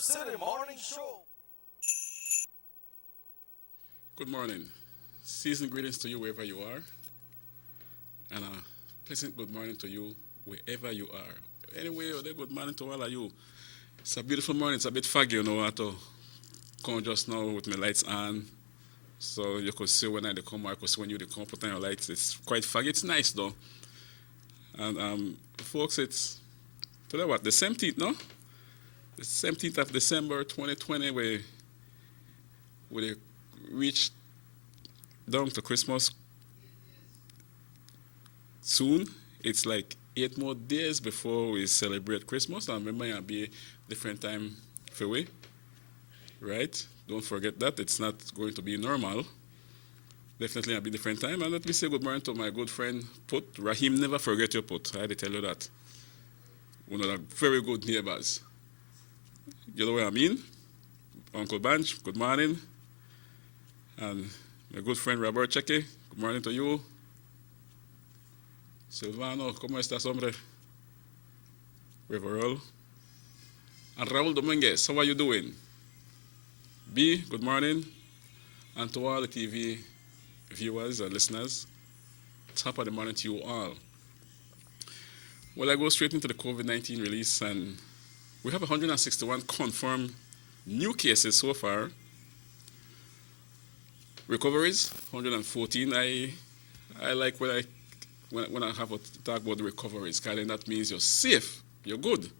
City Morning Show. Good morning. Season greetings to you wherever you are, and a pleasant good morning to you wherever you are. Anyway, good morning to all of you. It's a beautiful morning. It's a bit foggy, I had to come just now with my lights on, so you could see when I come, or I could see when you come put on your lights. It's quite foggy. It's nice though. And folks, it's today what, the 17th, no? The 17th of December 2020, we reached down to Christmas soon. It's like 8 more days before we celebrate Christmas, and remember it'll be a different time for we, right? Don't forget that. It's not going to be normal. Definitely it'll be a different time. And let me say good morning to my good friend Put. Rahim, never forget your Put. I had to tell you that. One of the very good neighbors. You know what I mean? Uncle Banch, good morning. And my good friend Robert Cheque, good morning to you. Silvano, ¿cómo estás, hombre? Riverol. And Raul Dominguez, how are you doing? B, good morning. And to all the TV viewers and listeners, top of the morning to you all. Well, I go straight into the COVID-19 release, and we have 161 confirmed new cases so far. Recoveries, 114. I like when I have to talk about the recoveries, because that means you're safe, you're good.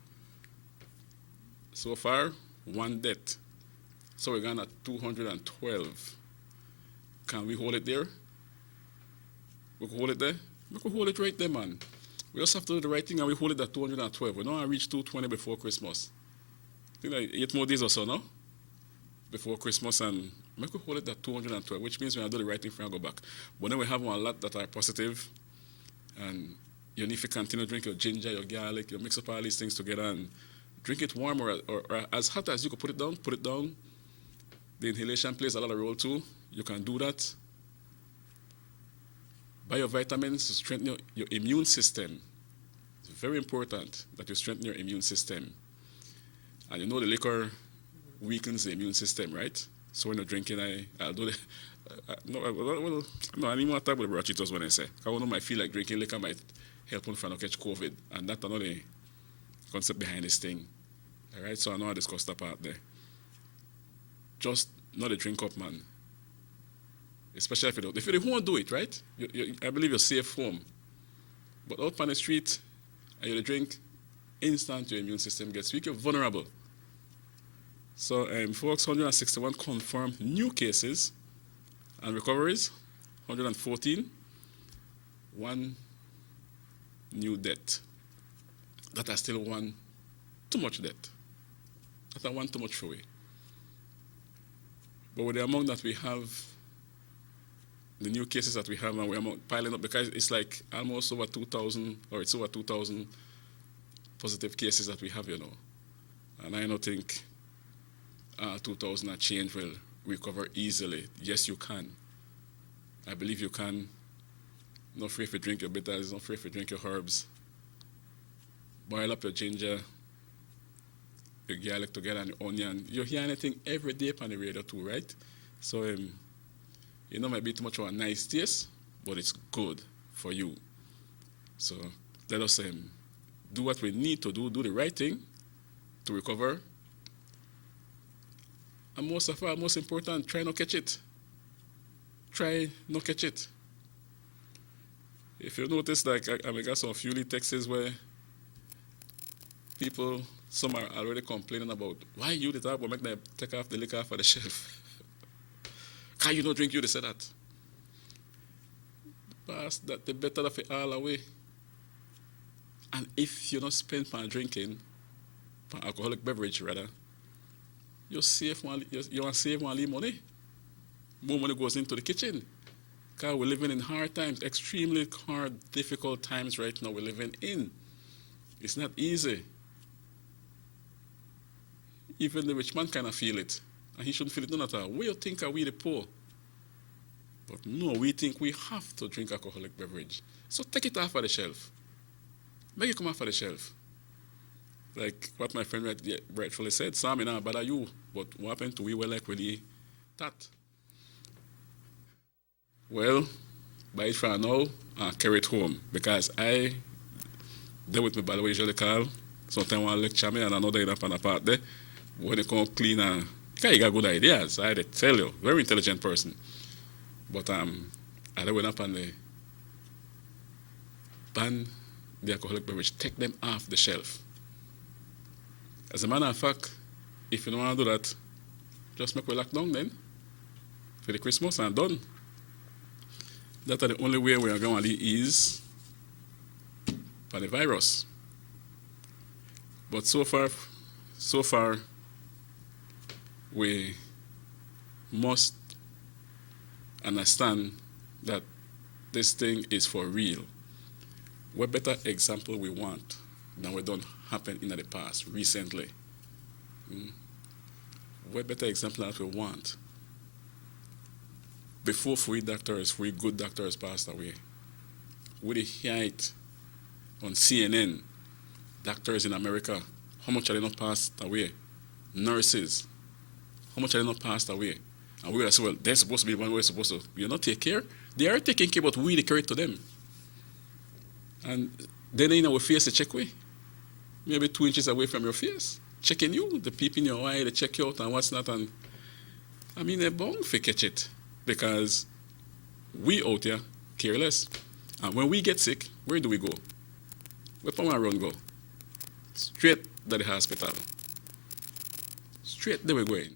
So far, one death. So we're going at 212. Can we hold it there? We can hold it there? We can hold it right there, man. We just have to do the right thing, and we hold it at 212. We don't reach 220 before Christmas. I think like 8 more days or so, no? Before Christmas, and we could hold it at 212, which means we're going to do the right thing for us to go back. But then we have a lot that are positive, and you need to continue to drink your ginger, your garlic, you mix up all these things together and drink it warm or as hot as you can put it down, put it down. The inhalation plays a lot of role too. You can do that. Buy your vitamins to strengthen your immune system. It's very important that you strengthen your immune system. And you know the liquor weakens the immune system, right? So when you're drinking, I'll do the... No, I didn't want to talk about the brachitos when I say. I one of might feel like drinking liquor might help one from not catch COVID. And that's another concept behind this thing. All right, so I know I discussed that part there. Just not a drink up, man. Especially if you don't. If you won't do it, right? I believe you're safe home. But out on the street, and you drink, instant your immune system gets weak. You're vulnerable. So, folks, 161 confirmed new cases and recoveries, 114. One new death. That are still one too much death. That are one too much for we. But with the amount that we have, the new cases that we have, and we're piling up, because it's like almost over 2,000, or it's over 2,000 positive cases that we have, And I don't think 2,000 and change will recover easily. Yes, you can. I believe you can. Not afraid if you drink your bitters, not afraid if you drink your herbs. Boil up your ginger, your garlic together, and your onion. You hear anything every day on the radio too, right? So, might be too much of a nice taste, but it's good for you. So let us do what we need to do the right thing to recover. And most of all, most important, try not catch it. Try not catch it. If you notice, like I got some few texts where people, some are already complaining about why you the talk, but make them take off the liquor off of the shelf. Can you not drink? You they say that. Pass that the better of it all away. And if you don't spend on drinking, on alcoholic beverage rather, you save one little money. More money goes into the kitchen. Because we're living in hard times, extremely hard, difficult times right now we're living in. It's not easy. Even the rich man kind of feel it. And he shouldn't feel it none at all. We think are we the poor? But no, we think we have to drink alcoholic beverage. So take it off of the shelf. Make it come off of the shelf. Like what my friend rightfully said, Sam, you bother you, but what happened to we were like really that? Well, buy it for now and carry it home because I deal with me by the way usually call. Sometimes one lecture me and another in up on a part there. When they come clean and you got good ideas, I tell you, very intelligent person. But I went up and they ban the alcoholic beverage, take them off the shelf. As a matter of fact, if you don't want to do that, just make we lock down then for the Christmas and done. That's the only way we are going to ease for the virus. But so far, we must understand that this thing is for real. What better example we want than what don't happen in the past, recently? What better example that we want? Before three good doctors passed away, we hear it on CNN, doctors in America, how much are they not passed away? Nurses, how much are they not passed away? And we will say, well, they're supposed to be the one we're supposed to. You're not take care. They are taking care, but we the care to them. And then in our face, they check we. Maybe 2 inches away from your face. Checking you, the peep in your eye, they check you out and what's not. And I mean, they're bound to catch it because we out here careless. And when we get sick, where do we go? Where can we run go? Straight to the hospital. Straight there we going.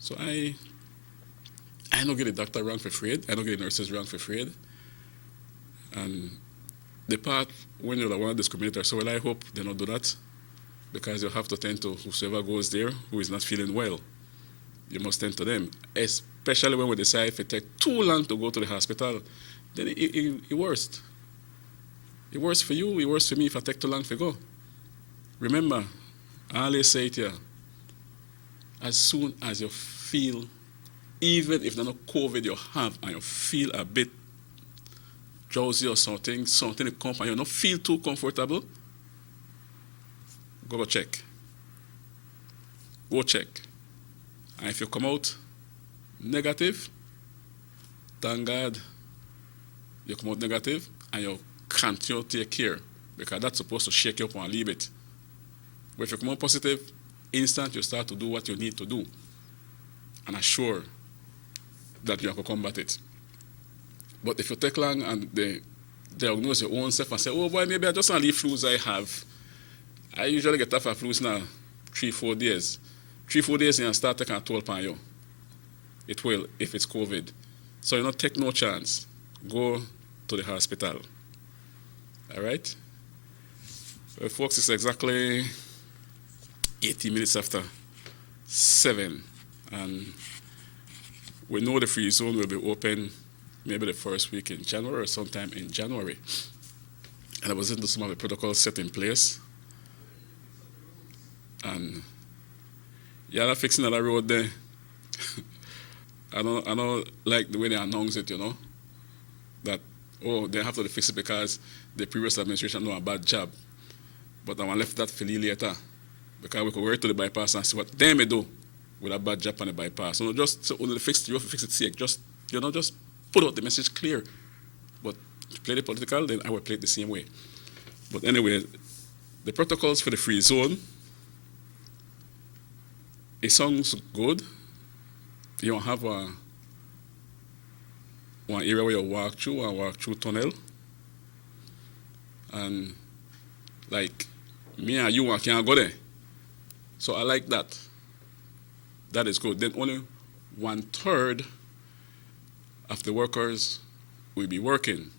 So I don't get the doctor wrong for afraid. I don't get the nurses wrong for afraid. And the part when you're the one discriminator, so well, I hope they don't do that because you have to tend to whoever goes there who is not feeling well. You must tend to them, especially when we decide if it takes too long to go to the hospital, then it worst. It worse for you, it worse for me if I take too long to go. Remember, I always say it here, as soon as you feel, even if there's no COVID you have and you feel a bit drowsy or something that comes and you don't feel too comfortable, go check. Go check. And if you come out negative, thank God you come out negative and you continue to take care because that's supposed to shake you up and leave it. But if you come out positive, instant you start to do what you need to do and assure that you can combat it. But if you take long and they diagnose your own self and say, oh boy, maybe I just want to leave flus I have. I usually get off of flus now 3-4 days. 3-4 days and start taking a toll upon you. It will if it's COVID. So you don't take no chance. Go to the hospital. All right? Well, folks, it's exactly 80 minutes after 7. And we know the free zone will be open maybe the first week in January or sometime in January. And I was into some of the protocols set in place. And yeah, they're fixing that road there. I don't like the way they announce it, you know. That, oh, they have to fix it because the previous administration did a bad job. But I want to left that for later. Because we could work to the bypass and see what they may do with a bad job on the bypass. So just so only fix it sake. Just put out the message clear. But to play the political, then I will play it the same way. But anyway, the protocols for the free zone, it sounds good. You have one area where you walk through tunnel. And like me and you can't go there. So I like that. That is good. Then only 1/3 of the workers will be working,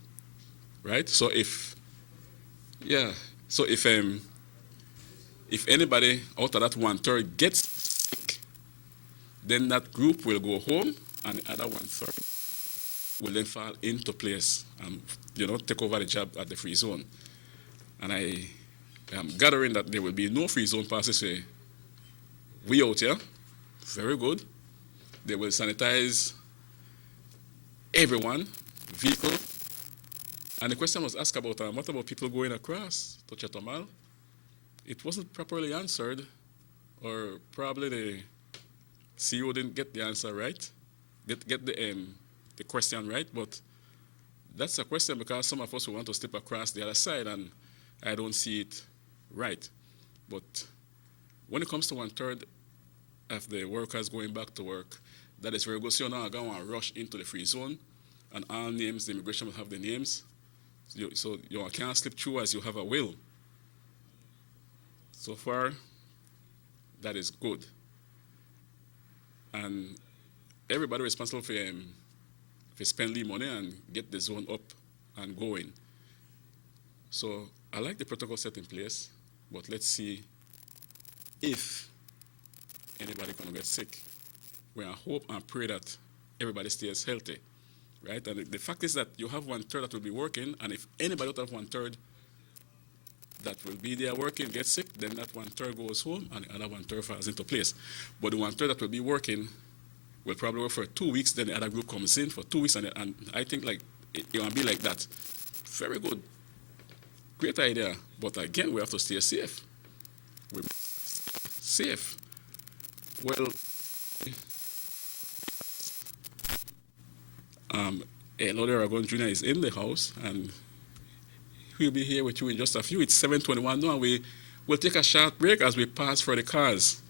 right? So if anybody out of that 1/3 gets sick, then that group will go home and the other 1/3 will then fall into place and take over the job at the free zone. And I am gathering that there will be no free zone passes for we out here. Very good. They will sanitize everyone, vehicle. And the question was asked about what about people going across to Chetomal? it wasn't properly answered, or probably the CEO didn't get the answer right, get the question right. But that's a question because some of us want to step across the other side, and I don't see it right. But when it comes to 1/3 of the workers going back to work, that is very good. So you're not going to rush into the free zone, and all names, the immigration will have the names. So you can't slip through as you have a will. So far, that is good. And everybody responsible for spending money and get the zone up and going. So I like the protocol set in place, but let's see if anybody gonna get sick. We hope and pray that everybody stays healthy, right? And the fact is that you have 1/3 that will be working, and if anybody out of 1/3 that will be there working gets sick, then that 1/3 goes home, and the other 1/3 falls into place. But the 1/3 that will be working will probably work for 2 weeks, then the other group comes in for 2 weeks, and I think like it will be like that. Very good, great idea. But again, we have to stay safe. We're safe. Well, Elodie Aragon Jr. is in the house, and he'll be here with you in just a few. It's 7:21 now, and we'll take a short break as we pass for the cars.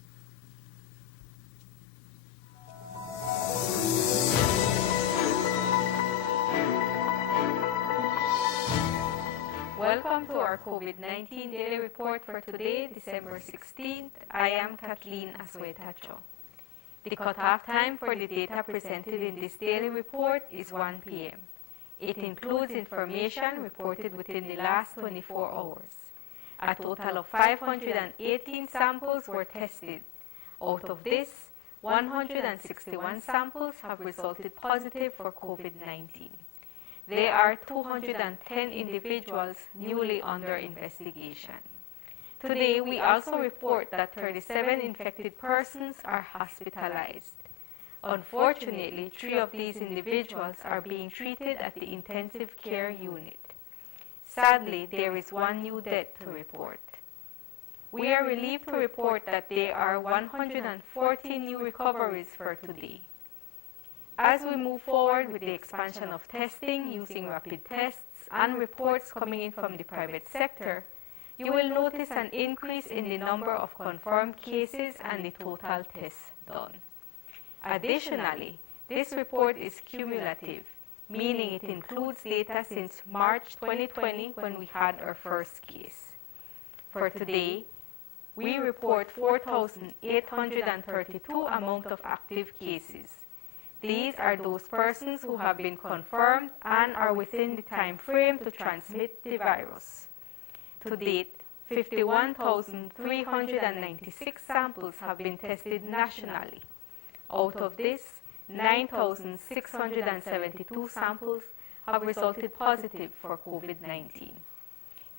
Welcome to our COVID-19 daily report for today, December 16th. I am Kathleen Aswetacho. The cutoff time for the data presented in this daily report is 1 p.m. It includes information reported within the last 24 hours. A total of 518 samples were tested. Out of this, 161 samples have resulted positive for COVID-19. There are 210 individuals newly under investigation. Today, we also report that 37 infected persons are hospitalized. Unfortunately, 3 of these individuals are being treated at the intensive care unit. Sadly, there is 1 new death to report. We are relieved to report that there are 140 new recoveries for today. As we move forward with the expansion of testing using rapid tests and reports coming in from the private sector, you will notice an increase in the number of confirmed cases and the total tests done. Additionally, this report is cumulative, meaning it includes data since March 2020 when we had our first case. For today, we report 4,832 amount of active cases. These are those persons who have been confirmed and are within the time frame to transmit the virus. To date, 51,396 samples have been tested nationally. Out of this, 9,672 samples have resulted positive for COVID-19.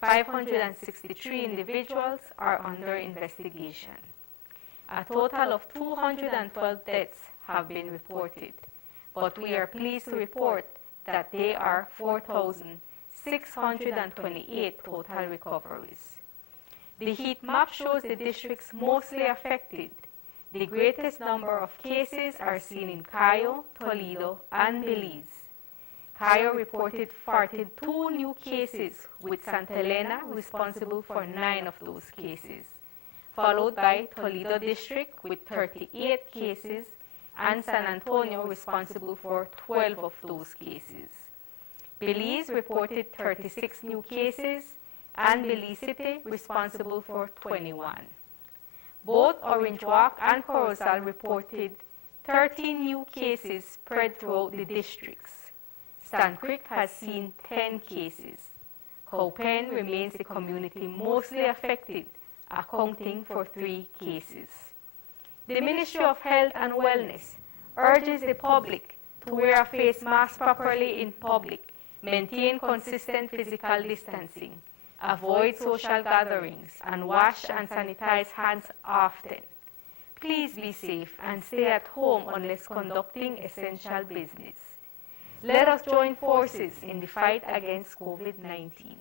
563 individuals are under investigation. A total of 212 deaths have been reported, but we are pleased to report that there are 4,628 total recoveries. The heat map shows the districts mostly affected. The greatest number of cases are seen in Cayo, Toledo, and Belize. Cayo reported 42 new cases, with Santa Elena responsible for 9 of those cases, followed by Toledo District with 38 cases, and San Antonio responsible for 12 of those cases. Belize reported 36 new cases, and Belize City responsible for 21. Both Orange Walk and Corozal reported 13 new cases spread throughout the districts. Stan Creek has seen 10 cases. Cowpen remains the community mostly affected, accounting for 3 cases. The Ministry of Health and Wellness urges the public to wear a face mask properly in public, maintain consistent physical distancing, avoid social gatherings, and wash and sanitize hands often. Please be safe and stay at home unless conducting essential business. Let us join forces in the fight against COVID-19.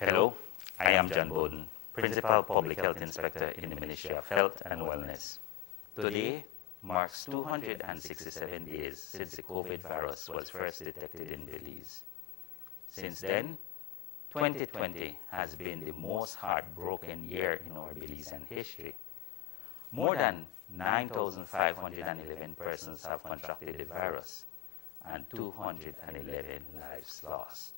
Hello, I am John Bowden, Principal Public Health Inspector in the Ministry of Health and Wellness. Today marks 267 days since the COVID virus was first detected in Belize. Since then, 2020 has been the most heartbroken year in our Belizean history. More than 9,511 persons have contracted the virus and 211 lives lost.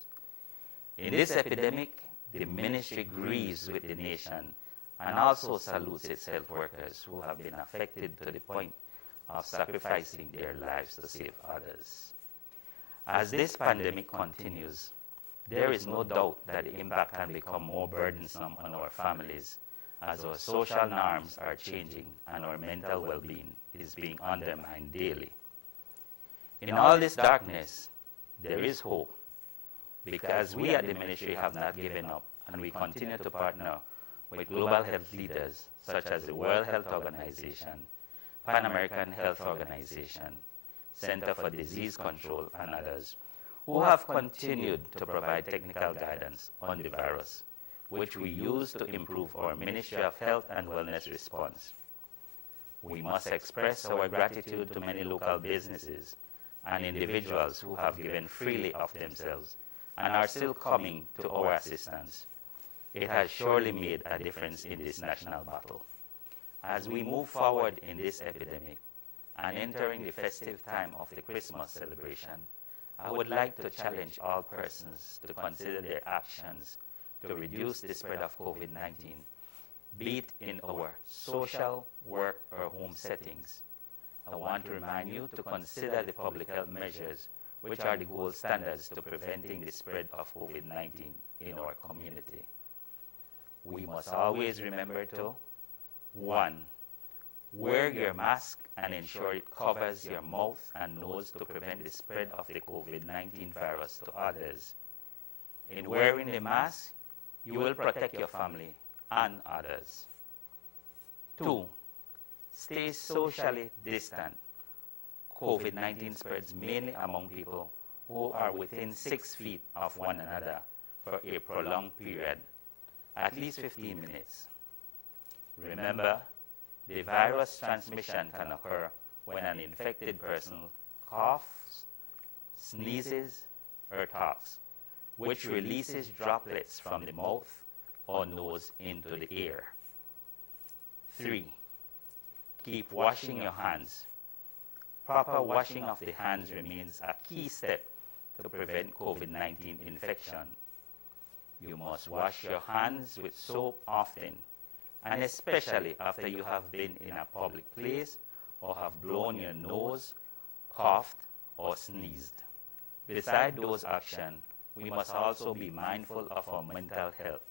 In this epidemic, the ministry grieves with the nation and also salutes its health workers who have been affected to the point of sacrificing their lives to save others. As this pandemic continues, there is no doubt that the impact can become more burdensome on our families as our social norms are changing and our mental well-being is being undermined daily. In all this darkness, there is hope, because we at the ministry have not given up and we continue to partner with global health leaders such as the World Health Organization, Pan American Health Organization, Center for Disease Control, and others, who have continued to provide technical guidance on the virus, which we use to improve our Ministry of Health and Wellness response. We must express our gratitude to many local businesses and individuals who have given freely of themselves and are still coming to our assistance. It has surely made a difference in this national battle. As we move forward in this epidemic and entering the festive time of the Christmas celebration, I would like to challenge all persons to consider their actions to reduce the spread of COVID-19, be it in our social, work, or home settings. I want to remind you to consider the public health measures which are the gold standards to preventing the spread of COVID-19 in our community. We must always remember to 1. Wear your mask and ensure it covers your mouth and nose to prevent the spread of the COVID-19 virus to others. In wearing the mask, you will protect your family and others. 2. Stay socially distant. COVID-19 spreads mainly among people who are within 6 feet of one another for a prolonged period, at least 15 minutes. Remember, the virus transmission can occur when an infected person coughs, sneezes, or talks, which releases droplets from the mouth or nose into the air. 3. Keep washing your hands. Proper washing of the hands remains a key step to prevent COVID-19 infection. You must wash your hands with soap often, and especially after you have been in a public place or have blown your nose, coughed, or sneezed. Beside those actions, we must also be mindful of our mental health.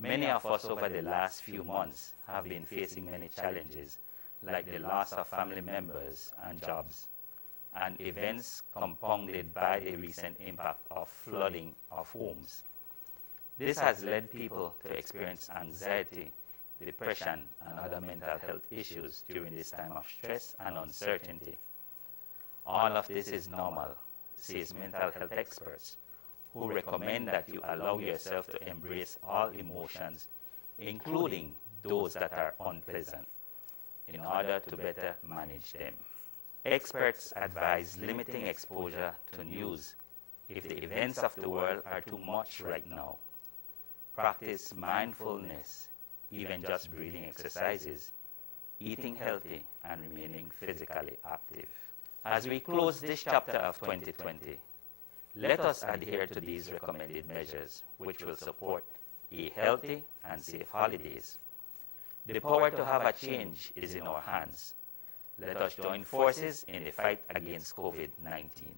Many of us over the last few months have been facing many challenges, like the loss of family members and jobs, and events compounded by the recent impact of flooding of homes. This has led people to experience anxiety, depression, and other mental health issues during this time of stress and uncertainty. All of this is normal, says mental health experts, who recommend that you allow yourself to embrace all emotions, including those that are unpleasant, in order to better manage them. Experts advise limiting exposure to news if the events of the world are too much right now. Practice mindfulness, even just breathing exercises, eating healthy, and remaining physically active. As we close this chapter of 2020, let us adhere to these recommended measures, which will support a healthy and safe holidays. The power to have a change is in our hands. Let us join forces in the fight against COVID-19.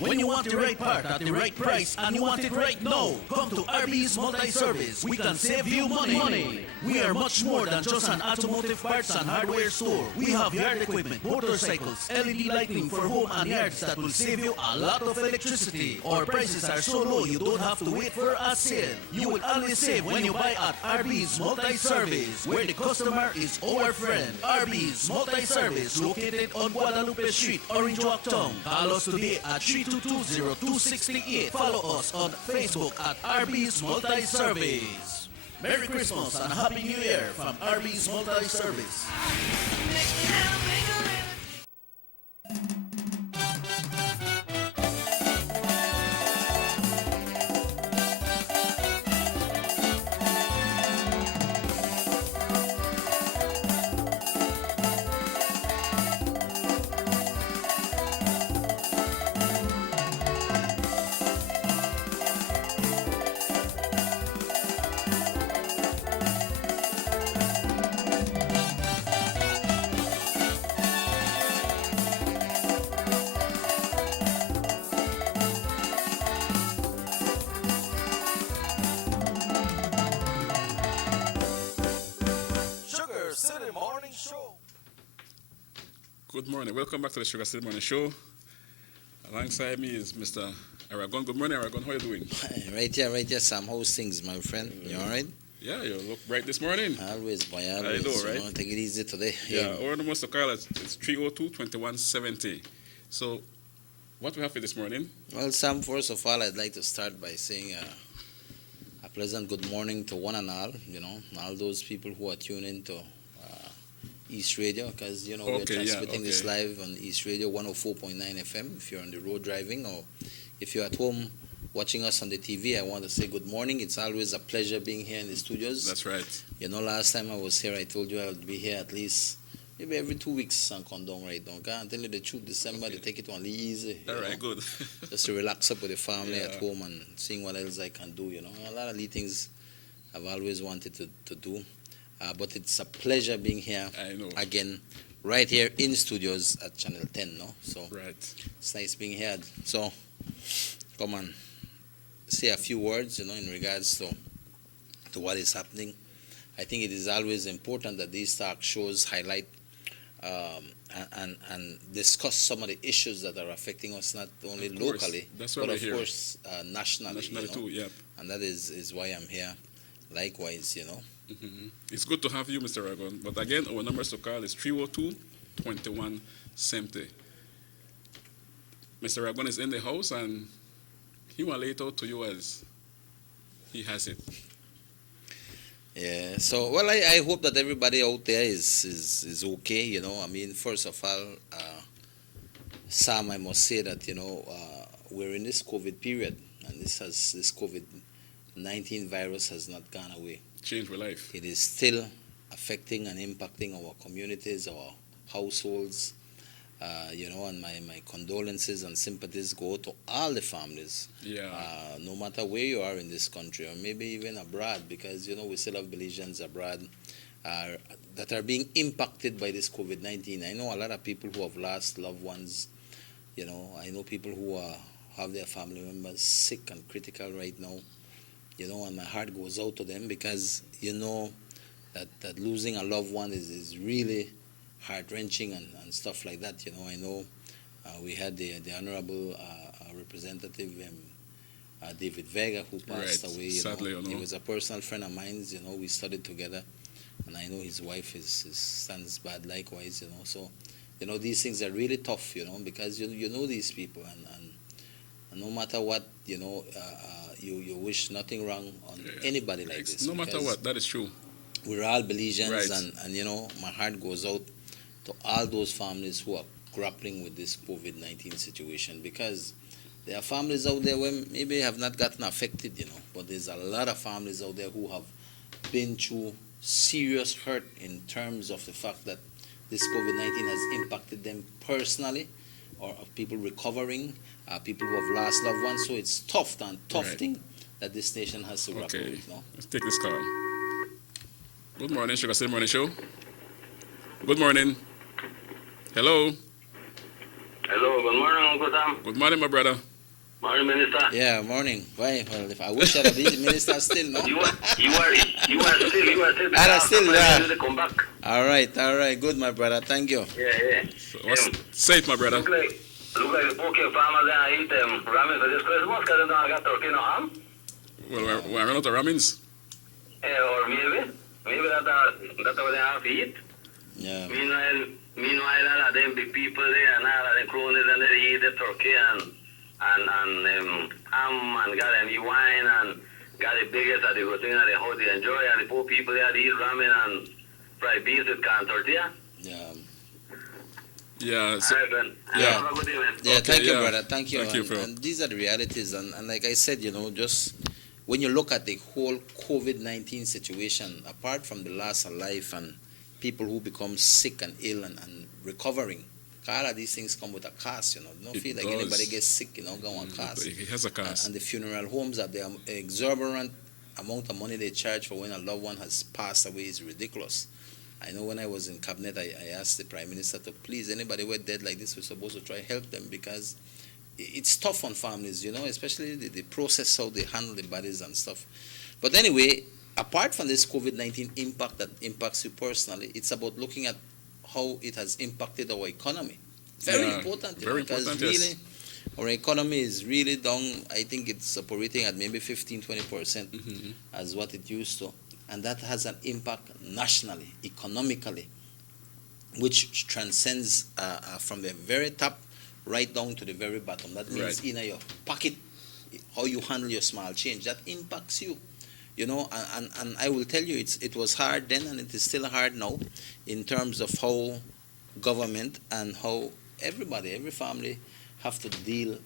When you want the right part at at the right price and you want it right now, come to RB's Multi-Service. We can save you money. We are much more than just an automotive parts and hardware store. We have yard equipment, motorcycles, LED lighting for home and yards that will save you a lot of electricity. Our prices are so low you don't have to wait for a sale. You will always save when you buy at RB's Multi-Service, where the customer is our friend. RB's Multi-Service, located on Guadalupe Street, Orange Walk Town. Call us today at 322-0268. Follow us on Facebook at RB's Multi-Service. Merry Christmas and Happy New Year from RB's Multi-Service. SugarCity Morning Show. Good morning. Welcome back to the SugarCity Morning Show. Alongside me is Mr. Aragon. Good morning, Aragon. How are you doing? Right here, Sam. How's things, my friend? You all right? Yeah, you look bright this morning. Always, boy, always. I know, right? Take it easy today. Yeah, or the most call it's 302-2170. So, what we have for this morning? Well, Sam, first of all, I'd like to start by saying a pleasant good morning to one and all, all those people who are tuned into East Radio, because, we're transmitting this live on East Radio 104.9 FM if you're on the road driving, or if you're at home watching us on the TV. I want to say good morning. It's always a pleasure being here in the studios. That's right. Last time I was here, I told you I would be here at least maybe every 2 weeks and come down right now. Can't tell you the truth, December, they take it on easy. All right, good. Just to relax up with the family at home and seeing what else I can do, A lot of the things I've always wanted to do. But it's a pleasure being here again, right here in studios at Channel 10, no? So it's nice being here. So come on, say a few words, in regards to what is happening. I think it is always important that these talk shows highlight and discuss some of the issues that are affecting us, not only locally, but of course nationally. Nationally too, yeah. And that is why I'm here. Likewise, Mm-hmm. It's good to have you, Mr. Aragon. But again, our numbers to call is 302-2170. Mr. Aragon is in the house, and he will lay it out to you as he has it. Yeah. So, well, I hope that everybody out there is okay. First of all, Sam, I must say that we're in this COVID period, and this COVID-19 virus has not gone away. Change our life. It is still affecting and impacting our communities, our households, and my condolences and sympathies go to all the families, no matter where you are in this country or maybe even abroad, because, we still have Belizeans abroad that are being impacted by this COVID-19. I know a lot of people who have lost loved ones. I know people who have their family members sick and critical right now. And my heart goes out to them because, that losing a loved one is really heart-wrenching and stuff like that. I know we had the Honorable Representative David Vega who passed away. Sadly, He was a personal friend of mine. We studied together, and I know his wife stands bad likewise. So, these things are really tough. Because you know these people, and no matter what, you wish nothing wrong on anybody like this. No matter what, that is true. We're all Belizeans, and my heart goes out to all those families who are grappling with this COVID-19 situation, because there are families out there who maybe have not gotten affected, but there's a lot of families out there who have been through serious hurt in terms of the fact that this COVID-19 has impacted them personally, or people recovering, people who have lost loved ones. So it's tough thing that this nation has to grapple with. Let's take this call. Good morning, SugarCity Morning Show. Good morning. Hello. Hello, good morning, Uncle Sam. Good morning, my brother. Morning, Minister. Yeah, morning. Why? Well, if I wish I had been minister still, no? You are still. Ah, still, yeah. To come back. All right. Good, my brother. Thank you. Yeah. Say it, my brother. Look like the poor farmers are eat ramen for this Christmas because they don't got turkey no ham. Well, we're running out of ramens. Or maybe that's what they have to eat. Yeah. Meanwhile, all of them big people there and all of them cronies and they eat the turkey and ham and got any wine and got the biggest of the good thing and they how they enjoy and the poor people there they eat ramen and fried beans with canned tortilla. Yeah. Yeah. So, All right, man. Yeah. Have a good day, man. Yeah, Okay, thank you, yeah. brother. Thank you. Thank you, Phil. And these are the realities. And like I said, just when you look at the whole COVID-19 situation, apart from the loss of life and people who become sick and ill and recovering, all of these things come with a cost, Don't It feel like does. anybody gets sick, go on cost. It has a cost. And the funeral homes, that the exorbitant amount of money they charge for when a loved one has passed away is ridiculous. I know when I was in cabinet, I asked the Prime Minister to please, anybody who are dead like this, we're supposed to try help them because it's tough on families, especially the process, how they handle the bodies and stuff. But anyway, apart from this COVID-19 impact that impacts you personally, it's about looking at how it has impacted our economy. Very important, because really, yes. Our economy is really down. I think it's operating at maybe 15-20% as what it used to. And that has an impact nationally, economically, which transcends from the very top right down to the very bottom. That means in your pocket, how you handle your small change, that impacts you. And I will tell you, it was hard then and it is still hard now in terms of how government and how everybody, every family have to deal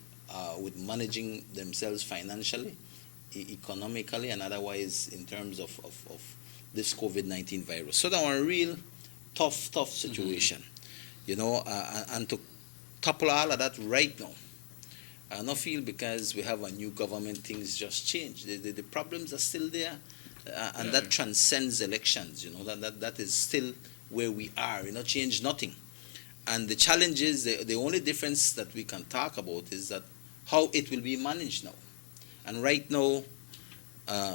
with managing themselves financially, economically, and otherwise in terms of this COVID-19 virus. So they're a real tough situation, and to topple all of that right now, I don't feel because we have a new government, things just change. The problems are still there, and that transcends elections. That is still where we are. Change nothing. And the challenge is the only difference that we can talk about is that how it will be managed now. And right now,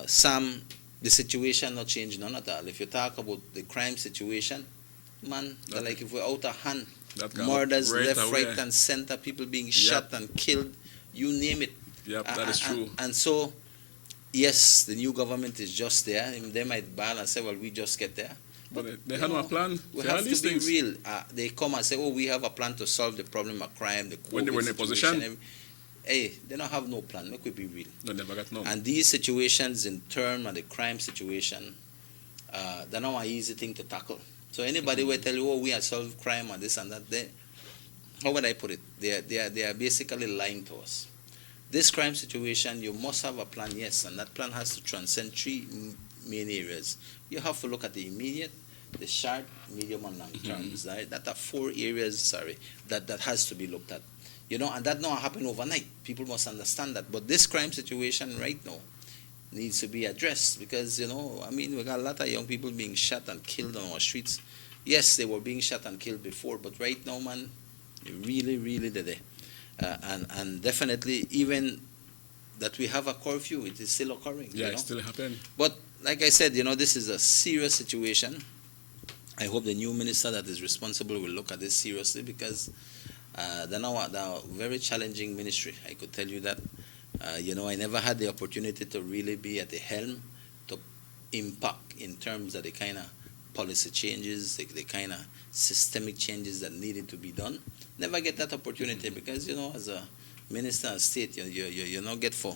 Sam, the situation not changed none at all. If you talk about the crime situation, man, like if we're out of hand, murders left, right, and center, people being shot and killed, you name it. Yep, that is true. And so, yes, the new government is just there. They might bail and say, well, we just get there. But they had no plan. We have to be real. They come and say, oh, we have a plan to solve the problem of crime, the COVID when they were in a position. Hey, they don't have no plan. Make we be real. They never got none. And these situations, in terms of the crime situation, they're not an easy thing to tackle. So anybody will tell you, oh, we have solved crime and this and that, how would I put it? They are basically lying to us. This crime situation, you must have a plan, yes, and that plan has to transcend three main areas. You have to look at the immediate, the short, medium, and long terms. Right? That are four areas, that has to be looked at. And that not happen overnight. People must understand that. But this crime situation right now needs to be addressed because, we got a lot of young people being shot and killed on our streets. Yes, they were being shot and killed before, but right now, man, really, really they're there. And definitely, even that we have a curfew, it is still occurring. Yeah, it's still happening. But like I said, this is a serious situation. I hope the new minister that is responsible will look at this seriously because they're a very challenging ministry. I could tell you that. I never had the opportunity to really be at the helm to impact in terms of the kind of policy changes, the kind of systemic changes that needed to be done. Never get that opportunity because, as a minister of state, you don't get for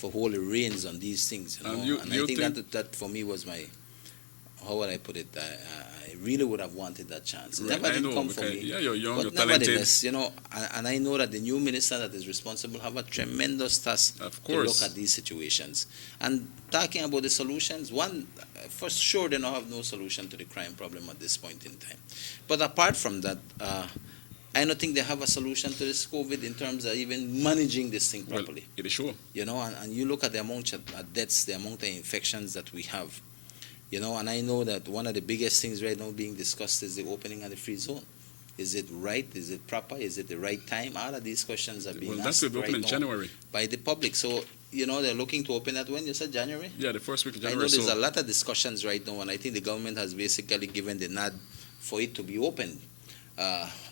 hold the reins on these things. And I think that for me was my, how would I put it? I really would have wanted that chance. Right, Never did come for me. Yeah, you're young, but you're talented. Nevertheless, and I know that the new minister that is responsible have a tremendous task to look at these situations. And talking about the solutions, one, for sure they don't have no solution to the crime problem at this point in time. But apart from that, I don't think they have a solution to this COVID in terms of even managing this thing properly. It is sure. And you look at the amount of deaths, the amount of infections that we have. And I know that one of the biggest things right now being discussed is the opening of the free zone. Is it right? Is it proper? Is it the right time? All of these questions are being That's asked will be open right in now January. by the public. So, they're looking to open that when? You said January? Yeah, the first week of I January. know there's a lot of discussions right now, and I think the government has basically given the nod for it to be opened.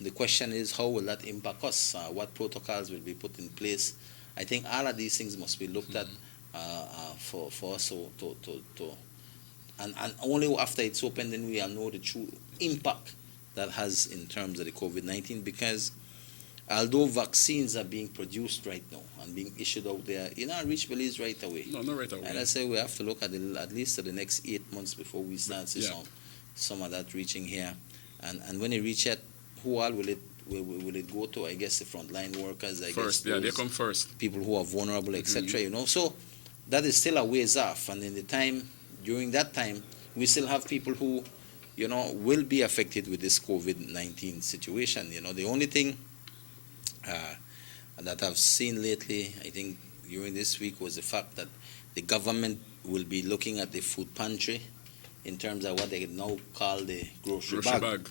The question is, how will that impact us? What protocols will be put in place? I think all of these things must be looked at for us and only after it's open then we'll know the true impact that has in terms of the COVID-19, because although vaccines are being produced right now and being issued out there, reach Belize right away. No, not right away. And I say we have to look at at least to the next 8 months before we start to see some of that reaching here. And when it reach it, who all will it go to? I guess the frontline workers. First, they come first. People who are vulnerable, etc. So that is still a ways off. And during that time, we still have people who, will be affected with this COVID-19 situation. The only thing that I've seen lately, I think during this week, was the fact that the government will be looking at the food pantry in terms of what they now call the grocery bag.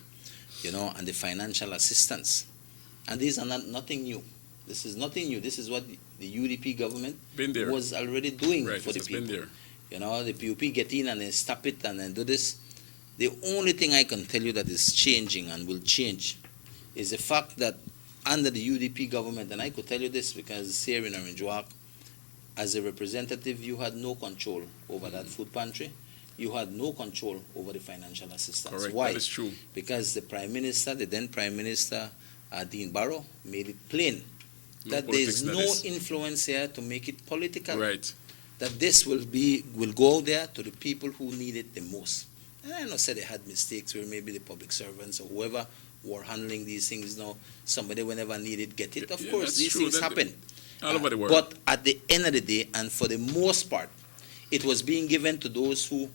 And the financial assistance. And these are nothing new. This is nothing new. This is what the UDP government was already doing for the people. The PUP get in and then stop it and then do this. The only thing I can tell you that is changing and will change is the fact that under the UDP government, and I could tell you this because here in Orange Walk, as a representative, you had no control over that food pantry. You had no control over the financial assistance. Correct. Why? That is true. Because the then Prime Minister, Dean Barrow, made it plain that there is no influence here to make it political. Right. That this will go out there to the people who need it the most. And I know said they had mistakes where maybe the public servants or whoever were handling these things now, somebody whenever needed get it. Of course, these things happen. All over the world. But at the end of the day, and for the most part, it was being given to those who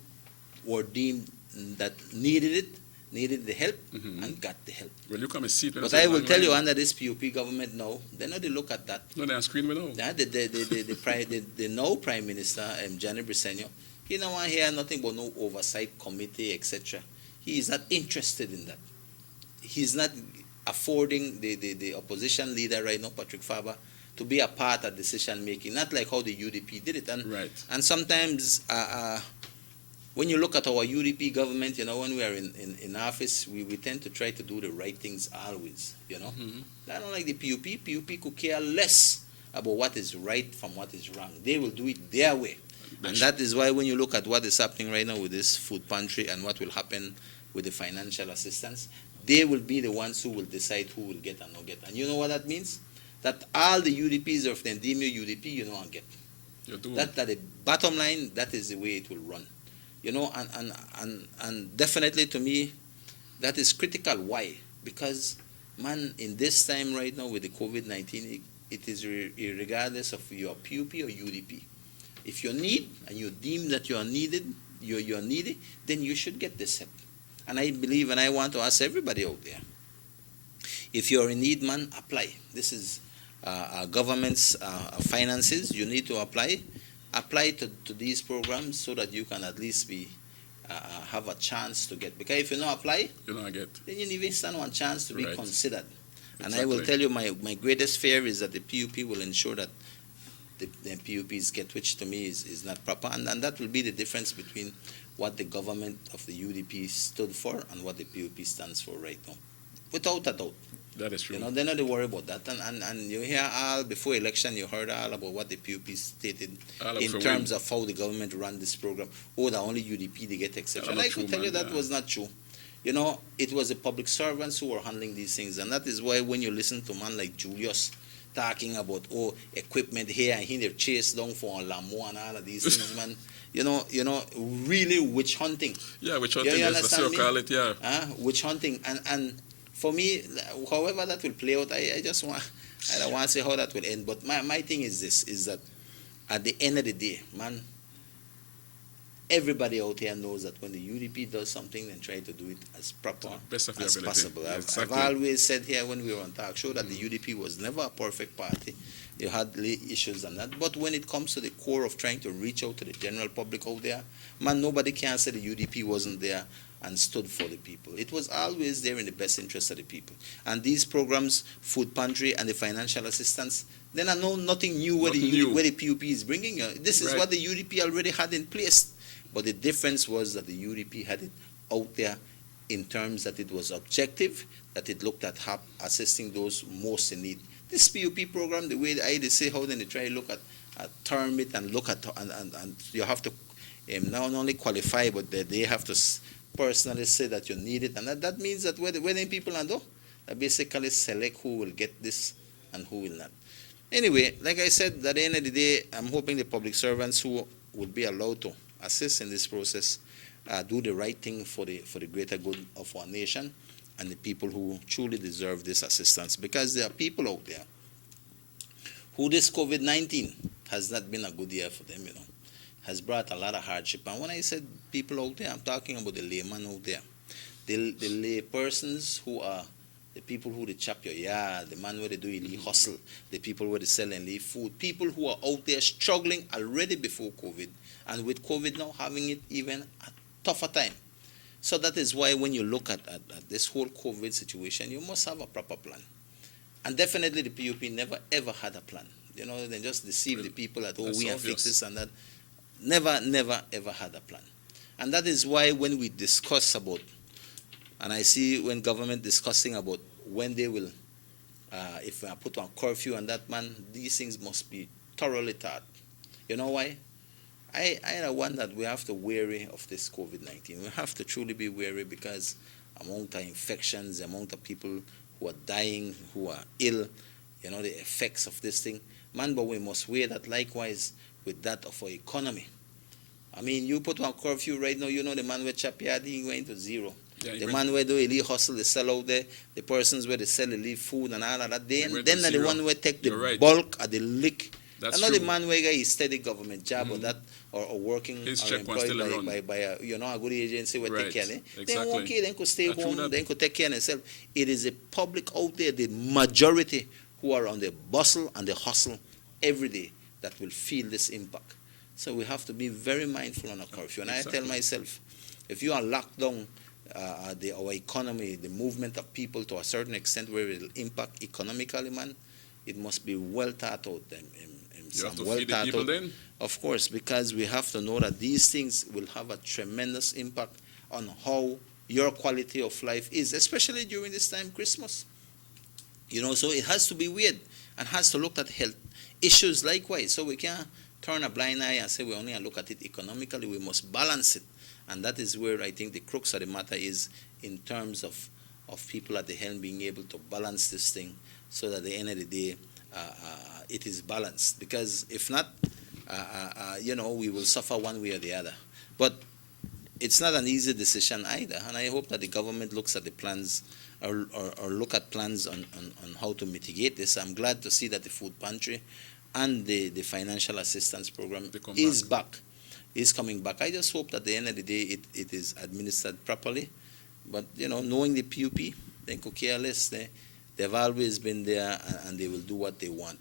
were deemed that needed the help, and got the help. Well, you come and see it. But I will tell you, under this PUP government now, they know they look at that. No, they're on screen with now. The now Prime Minister, Gianni Briceño, he don't want to hear nothing but no oversight committee, etc. He is not interested in that. He's not affording the opposition leader right now, Patrick Faber, to be a part of decision making, not like how the UDP did it. And sometimes when you look at our UDP government, when we are in office, we tend to try to do the right things always, I don't like the PUP. PUP could care less about what is right from what is wrong. They will do it their way. And that is why when you look at what is happening right now with this food pantry and what will happen with the financial assistance, they will be the ones who will decide who will get and not get. And you know what that means? That all the UDPs of the Endemio UDP, and get. That the bottom line, that is the way it will run. And definitely to me, that is critical. Why? Because, man, in this time right now with the COVID-19, it is regardless of your PUP or UDP. If you need and you deem that you are needed, you're needy, then you should get this help. And I believe, and I want to ask everybody out there, if you're in need, man, apply. This is government's finances. You need to apply to these programs so that you can at least have a chance to get. Because if you don't apply, you don't get. Then you even stand one chance to be considered. And I will tell you, my greatest fear is that the PUP will ensure that the PUPs get, which to me is not proper. And that will be the difference between what the government of the UDP stood for and what the PUP stands for right now. Without a doubt. That is true. They're not worried about that. And you hear all, before election, you heard all about what the PUP stated in terms of how the government ran this program. Oh, the only UDP they get, etc. And I could tell you that was not true. It was the public servants who were handling these things. And that is why when you listen to a man like Julius talking about, equipment here and here, they're chased down for Lamo and all of these things, man. Really witch hunting. Yeah, witch hunting, that's what you call it, yeah. Witch hunting. And for me, however that will play out, I don't want to say how that will end, but my thing is this, is that at the end of the day, man, everybody out here knows that when the UDP does something, then try to do it as proper as possible. I've always said here when we were on talk show that the UDP was never a perfect party. You had issues and that. But when it comes to the core of trying to reach out to the general public out there, man, nobody can say the UDP wasn't there and stood for the people. It was always there in the best interest of the people. And these programs, food pantry and the financial assistance, then I know nothing new where the PUP is bringing. This is what the UDP already had in place. But the difference was that the UDP had it out there in terms that it was objective, that it looked at assisting those most in need. This PUP program, the way they say how then they try to look at term it and look at, and you have to not only qualify, but they have to personally say that you need it. And that means that when people are basically select who will get this and who will not. Anyway, like I said, at the end of the day, I'm hoping the public servants who will be allowed to assist in this process do the right thing for the greater good of our nation and the people who truly deserve this assistance. Because there are people out there who this COVID-19 has not been a good year for them, has brought a lot of hardship. And when I said people out there, I'm talking about the layman out there. The lay persons who are the people who they chop your yard, the man where they do illegal hustle, the people where they sell and leave food, people who are out there struggling already before COVID, and with COVID now having it even a tougher time. So that is why when you look at this whole COVID situation, you must have a proper plan. And definitely the PUP never ever had a plan. They just deceive the people that, we are fix this and that. Never, never, ever had a plan. And that is why when we discuss about, and I see when government discussing about when they will, if I put on curfew on that, man, these things must be thoroughly thought. You know why? I want that we have to wary of this COVID-19. We have to truly be wary because among the infections, among the people who are dying, who are ill, the effects of this thing, man, but we must weigh that likewise with that of our economy. I mean, you put on curfew right now, the man with chop yard, he going to zero. Yeah, the man where do illegal hustle, they sell out there, the persons where they sell illegal food and all of that, then the one where take the bulk of the lick. That's not the man where he steady government job or that, or working or employed by a good agency where take care of it. Exactly. Then okay, then could stay home, then could take care of themselves. It is a public out there, the majority who are on the bustle and the hustle every day that will feel this impact. So we have to be very mindful on a curfew. And I tell myself, if you are locked down our economy, the movement of people to a certain extent where it will impact economically, man, it must be well thought out. You have to feed the people then? Of course, because we have to know that these things will have a tremendous impact on how your quality of life is, especially during this time, Christmas. So it has to be weird and has to look at health issues likewise. So we can't turn a blind eye and say we only look at it economically. We must balance it. And that is where I think the crux of the matter is in terms of people at the helm being able to balance this thing so that at the end of the day, it is balanced. Because if not, we will suffer one way or the other. But it's not an easy decision either. And I hope that the government looks at the plans or look at plans on how to mitigate this. I'm glad to see that the food pantry and the financial assistance program is coming back. I just hope that at the end of the day it is administered properly. But, knowing the PUP, they could care less. They've always been there and they will do what they want,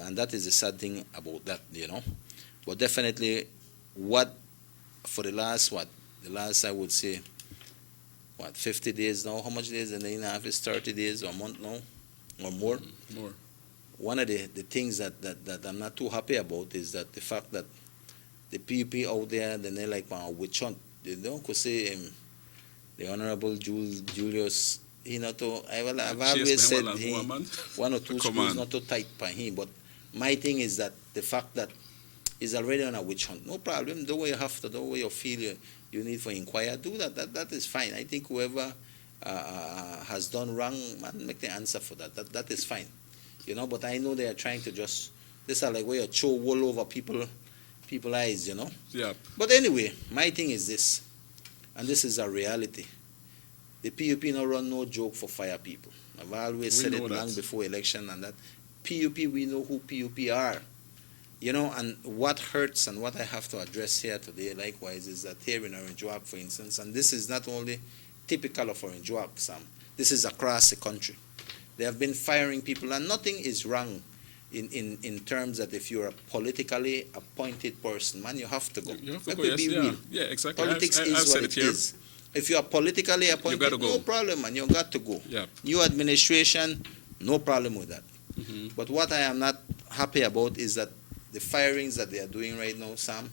and that is the sad thing about that, But definitely for the last I would say, 50 days now? How much days? And then half is 30 days or a month now? Or more? More. One of the things that I'm not too happy about is that the fact that the PUP out there, they're like a witch hunt. They don't could say the Honorable Julius, I've always said one or two schools not too tight by him, but my thing is that the fact that he's already on a witch hunt, no problem. The way you have to, the way you feel you need for inquire, do that. That is fine. I think whoever has done wrong, man, make the answer for that. That is fine. But I know they are trying to this is like where you throw wool over people's eyes, Yeah. But anyway, my thing is this, and this is a reality. The PUP no run no joke for fire people. I've always said it long before election and that. PUP, we know who PUP are. And what hurts and what I have to address here today, likewise, is that here in Orange Walk, for instance, and this is not only typical of Orange Walk, Sam, this is across the country. They have been firing people, and nothing is wrong in terms that if you're a politically appointed person, man, you have to go. You have to go, yes, be real. Yeah, exactly. Politics I've is said what it it here. is. If you are politically appointed, no problem, and you got to go. Yep. New administration, no problem with that. But what I am not happy about is that the firings that they are doing right now, Sam,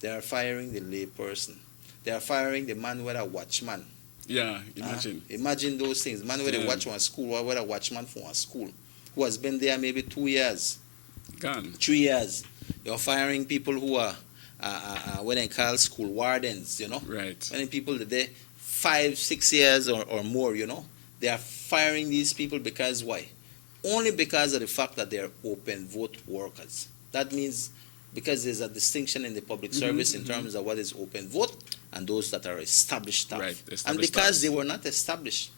they are firing the lay person. They are firing the man with a watchman. Yeah, imagine. Imagine those things. Man with a watch one school, or with a watchman for a school, who has been there maybe 2 years. Gone. 3 years. You're firing people who are what they call school wardens, you know. Right. Many people that they 5, 6 years or more, you know. They are firing these people because why? Only because of the fact that they are open vote workers. That means because there's a distinction in the public service in terms of what is open vote and those that are established staff. Right, And established because staff. they were not established,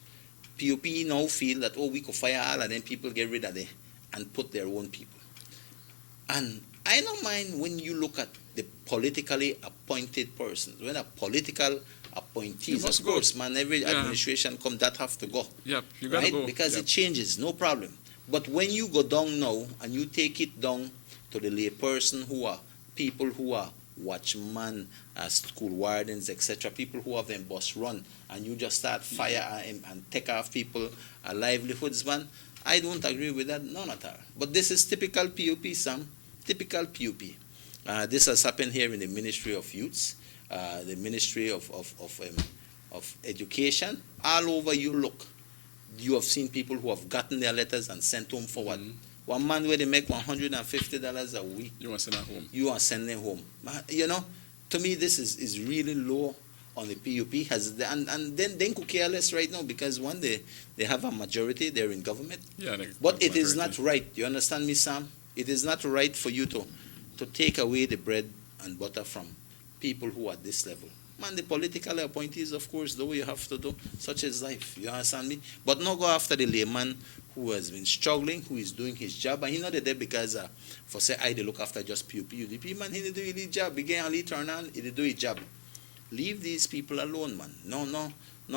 POP now feel that, oh, we could fire all and then people get rid of them and put their own people. And I don't mind when you look at the politically appointed persons. When a political appointees, must of go. course, man, every administration come that have to go. Yep, you gotta Right? go. Because Yep. it changes, no problem. But when you go down now and you take it down to the lay person who are people who are watchmen, school wardens, etc., people who have them bus run, and you just start fire and take off people livelihoods, man, I don't agree with that, none at all. But this is typical PUP, Sam, typical PUP. This has happened here in the Ministry of Youths, the Ministry of Education. All over you look, you have seen people who have gotten their letters and sent home for what? One man where they make $150 a week. You want to send her home. You are sending home. You know, to me, this is really low on the PUP. And then could care less right now because one, they have a majority, they're in government. Yeah, But it is not right. You understand me, Sam? It is not right for you to take away the bread and butter from people who are at this level. Man, the political appointees, of course, though you have to do, such is life. You understand me? But not go after the layman who has been struggling, who is doing his job, and he not there because for say I they look after just PUP, UDP, man, he do his job. He get and turn on, he do his job. Leave these people alone, man. No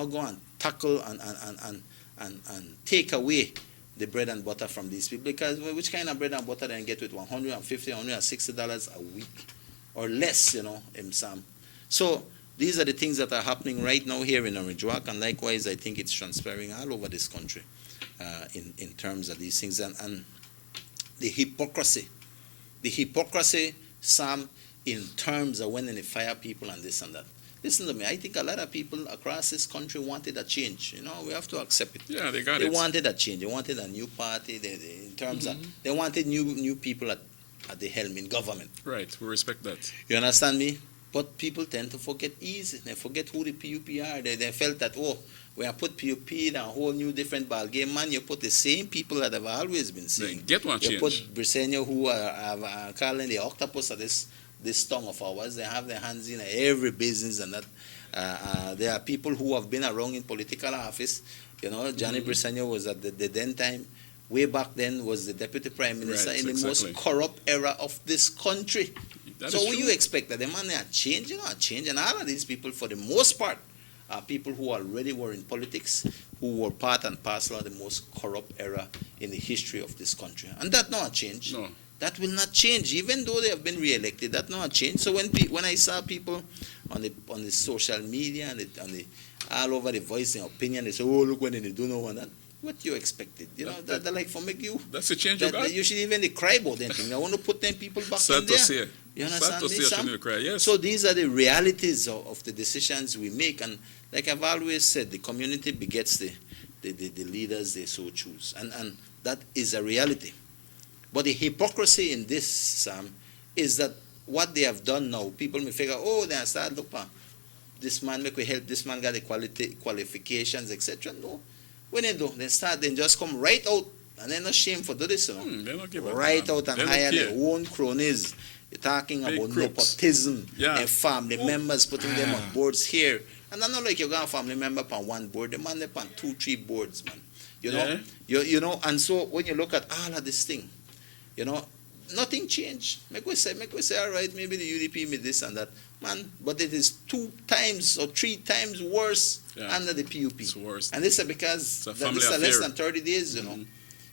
go and tackle and take away the bread and butter from these people, because which kind of bread and butter they can get with $150, $160 a week or less, you know, Sam. So these are the things that are happening right now here in Orange Walk, and likewise I think it's transferring all over this country in terms of these things. And the hypocrisy, Sam, in terms of when they fire people and this and that. Listen to me, I think a lot of people across this country wanted a change. You know, we have to accept it. Yeah, they got They it. wanted a change. They wanted a new party. In terms of, they wanted new people at the helm in government. Right, we respect that. You understand me? But people tend to forget easy. They forget who the PUP are. They felt that, oh, when I put PUP in a whole new different ball game, man, you put the same people that have always been saying. Get one You change. put Briseño, who are calling the octopus of this tongue of ours. They have their hands in every business and that. There are people who have been around in political office. You know, Johnny Briseño was at the then time, way back then, was the deputy prime minister in the most corrupt era of this country. So what you expect that the man they are change, you know, change, and all of these people, for the most part, are people who already were in politics, who were part and parcel of the most corrupt era in the history of this country, and that not change. No. That will not change, even though they have been re-elected. That not change. So when I saw people on the social media and all over the voice and opinion, they say, "Oh, look when they do know and that." What you expected, you know? That like for make you. That's the change you got. You should even cry about them thing. I want to put them people back Sad in to there. say. You understand me, Sad to see Sam? you cry. Yes. So these are the realities of the decisions we make, and like I've always said, the community begets the leaders they so choose, and that is a reality. But the hypocrisy in this, Sam, is that what they have done now, people may figure, oh, they start look, this man make we help, this man got the qualifications, etc. No, when they do, they just come right out, and they're not ashamed for do this, you know. They don't give Right out and hire their own cronies. You're talking Big about crooks. nepotism Yeah. and family members putting them on boards here. And I know like you got a family member on one board, the man up on 2-3 boards, man. You know, you know, and so when you look at all of this thing, you know, nothing changed. Make we say, all right, maybe the UDP made this and that, man. But it is 2 times or 3 times worse under the PUP. It's worse. And this is because it's this is less than 30 days, you know.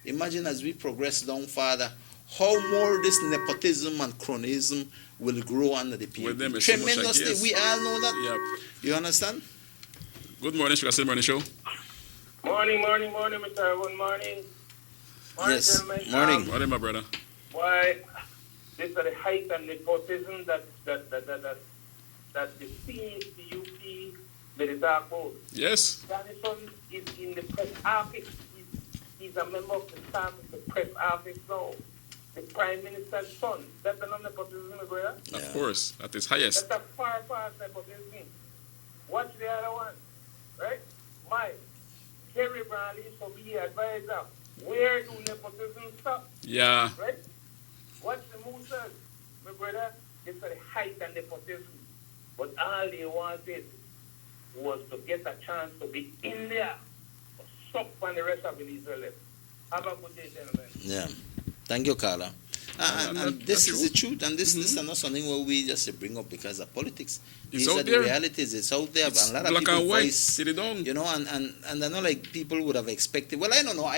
Imagine as we progress down further, how more this nepotism and cronyism will grow under the PUP. With them, it's tremendously. so much, We all know that. Yep. You understand? Good morning, SugarCity Morning Show. Morning, Mr. Good morning. Yes, Gentlemen. morning. Morning, my brother. Why, this is the height and nepotism that the CUP made talk about. Yes. Dennison is in the press office. He's a member of the staff of the press office now. The Prime Minister's son. That's another nepotism, brother. Of course, at its highest. That's a far past nepotism. Watch the other one, right? Mike, Kerry Bradley is to be advisor. Where do nepotism stop? Yeah. Right? Watch the Moosas, my brother. It's the height and nepotism. But all they wanted was to get a chance to be in there, suck on the rest of the Israelites. Have a good day, gentlemen. Yeah. Thank you, Carla. And this is the truth, and this is not something where we just bring up because of politics. It's These out are the there. realities. It's out there, It's and a lot of black people and white. voice, Sit it down. you know, and I know like people would have expected. Well, I don't know.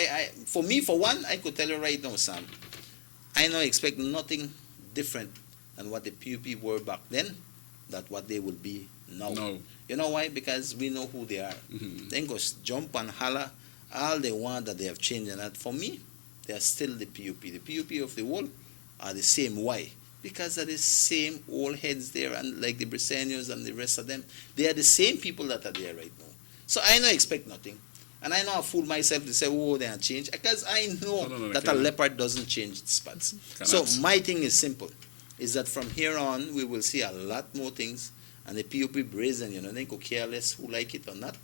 For me, for one, I could tell you right now, Sam. I don't expect nothing different than what the PUP were back then, than what they will be now. No. You know why? Because we know who they are. They go jump and holler all they want that they have changed, and that for me, they are still the PUP. The PUP of the world are the same. Why? Because they're the same old heads there, and like the Brisenios and the rest of them, they are the same people that are there right now. So I don't expect nothing. And I know I fool myself to say, oh, they are changed, because I know that a leopard doesn't change its spots. So my thing is simple, is that from here on, we will see a lot more things, and the PUP brazen, you know, they could care less who like it or not.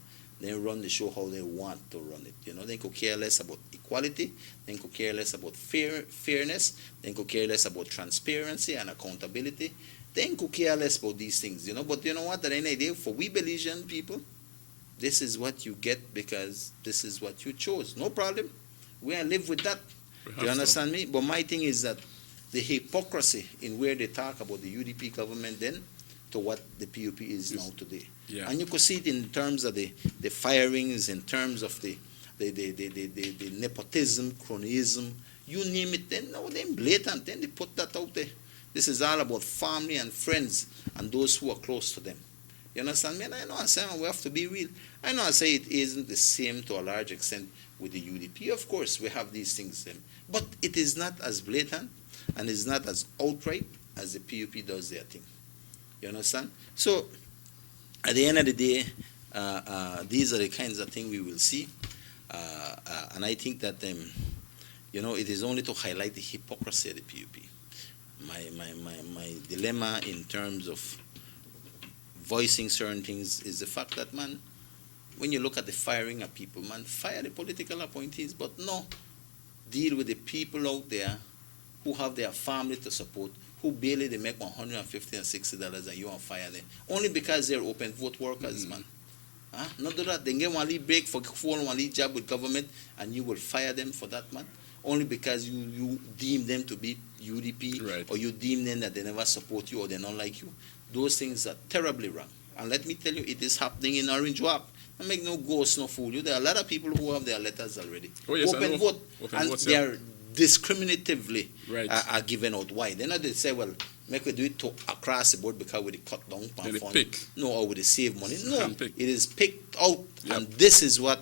They run the show how they want to run it. You know, they could care less about equality. They could care less about fairness. They could care less about transparency and accountability. They could care less about these things, you know. But you know what? At the end of the day, for we Belizean people, this is what you get because this is what you chose. No problem. We can live with that. You understand me? But my thing is that the hypocrisy in where they talk about the UDP government then to what the PUP is now today. Yeah. And you could see it in terms of the firings, in terms of the nepotism, cronyism, you name it, then no, they're blatant, then they put that out there. This is all about family and friends and those who are close to them. You understand me? And I know I say we have to be real. I know I say it isn't the same to a large extent with the UDP. Of course, we have these things, but it is not as blatant and it's not as outright as the PUP does their thing. You understand? So, at the end of the day, these are the kinds of things we will see. And I think that, you know, it is only to highlight the hypocrisy of the PUP. My dilemma in terms of voicing certain things is the fact that, man, when you look at the firing of people, man, fire the political appointees, but no, deal with the people out there who have their family to support, who barely they make $150 and $60 and you want to fire them. Only because they're open vote workers, man. Not that they get one lead break for one lead job with government and you will fire them for that, man. Only because you deem them to be UDP, right, or you deem them that they never support you or they don't like you. Those things are terribly wrong. And let me tell you, it is happening in Orange Walk. I make no ghost, no fool you. There are a lot of people who have their letters already. Oh, yes, open vote. And votes, they are discriminatively right, are given out. Why? They're not they say, well, make we do it to across the board because we cut down on fund. Pick. No, or we save money. No, Handpick. it is picked out. Yep. And this is what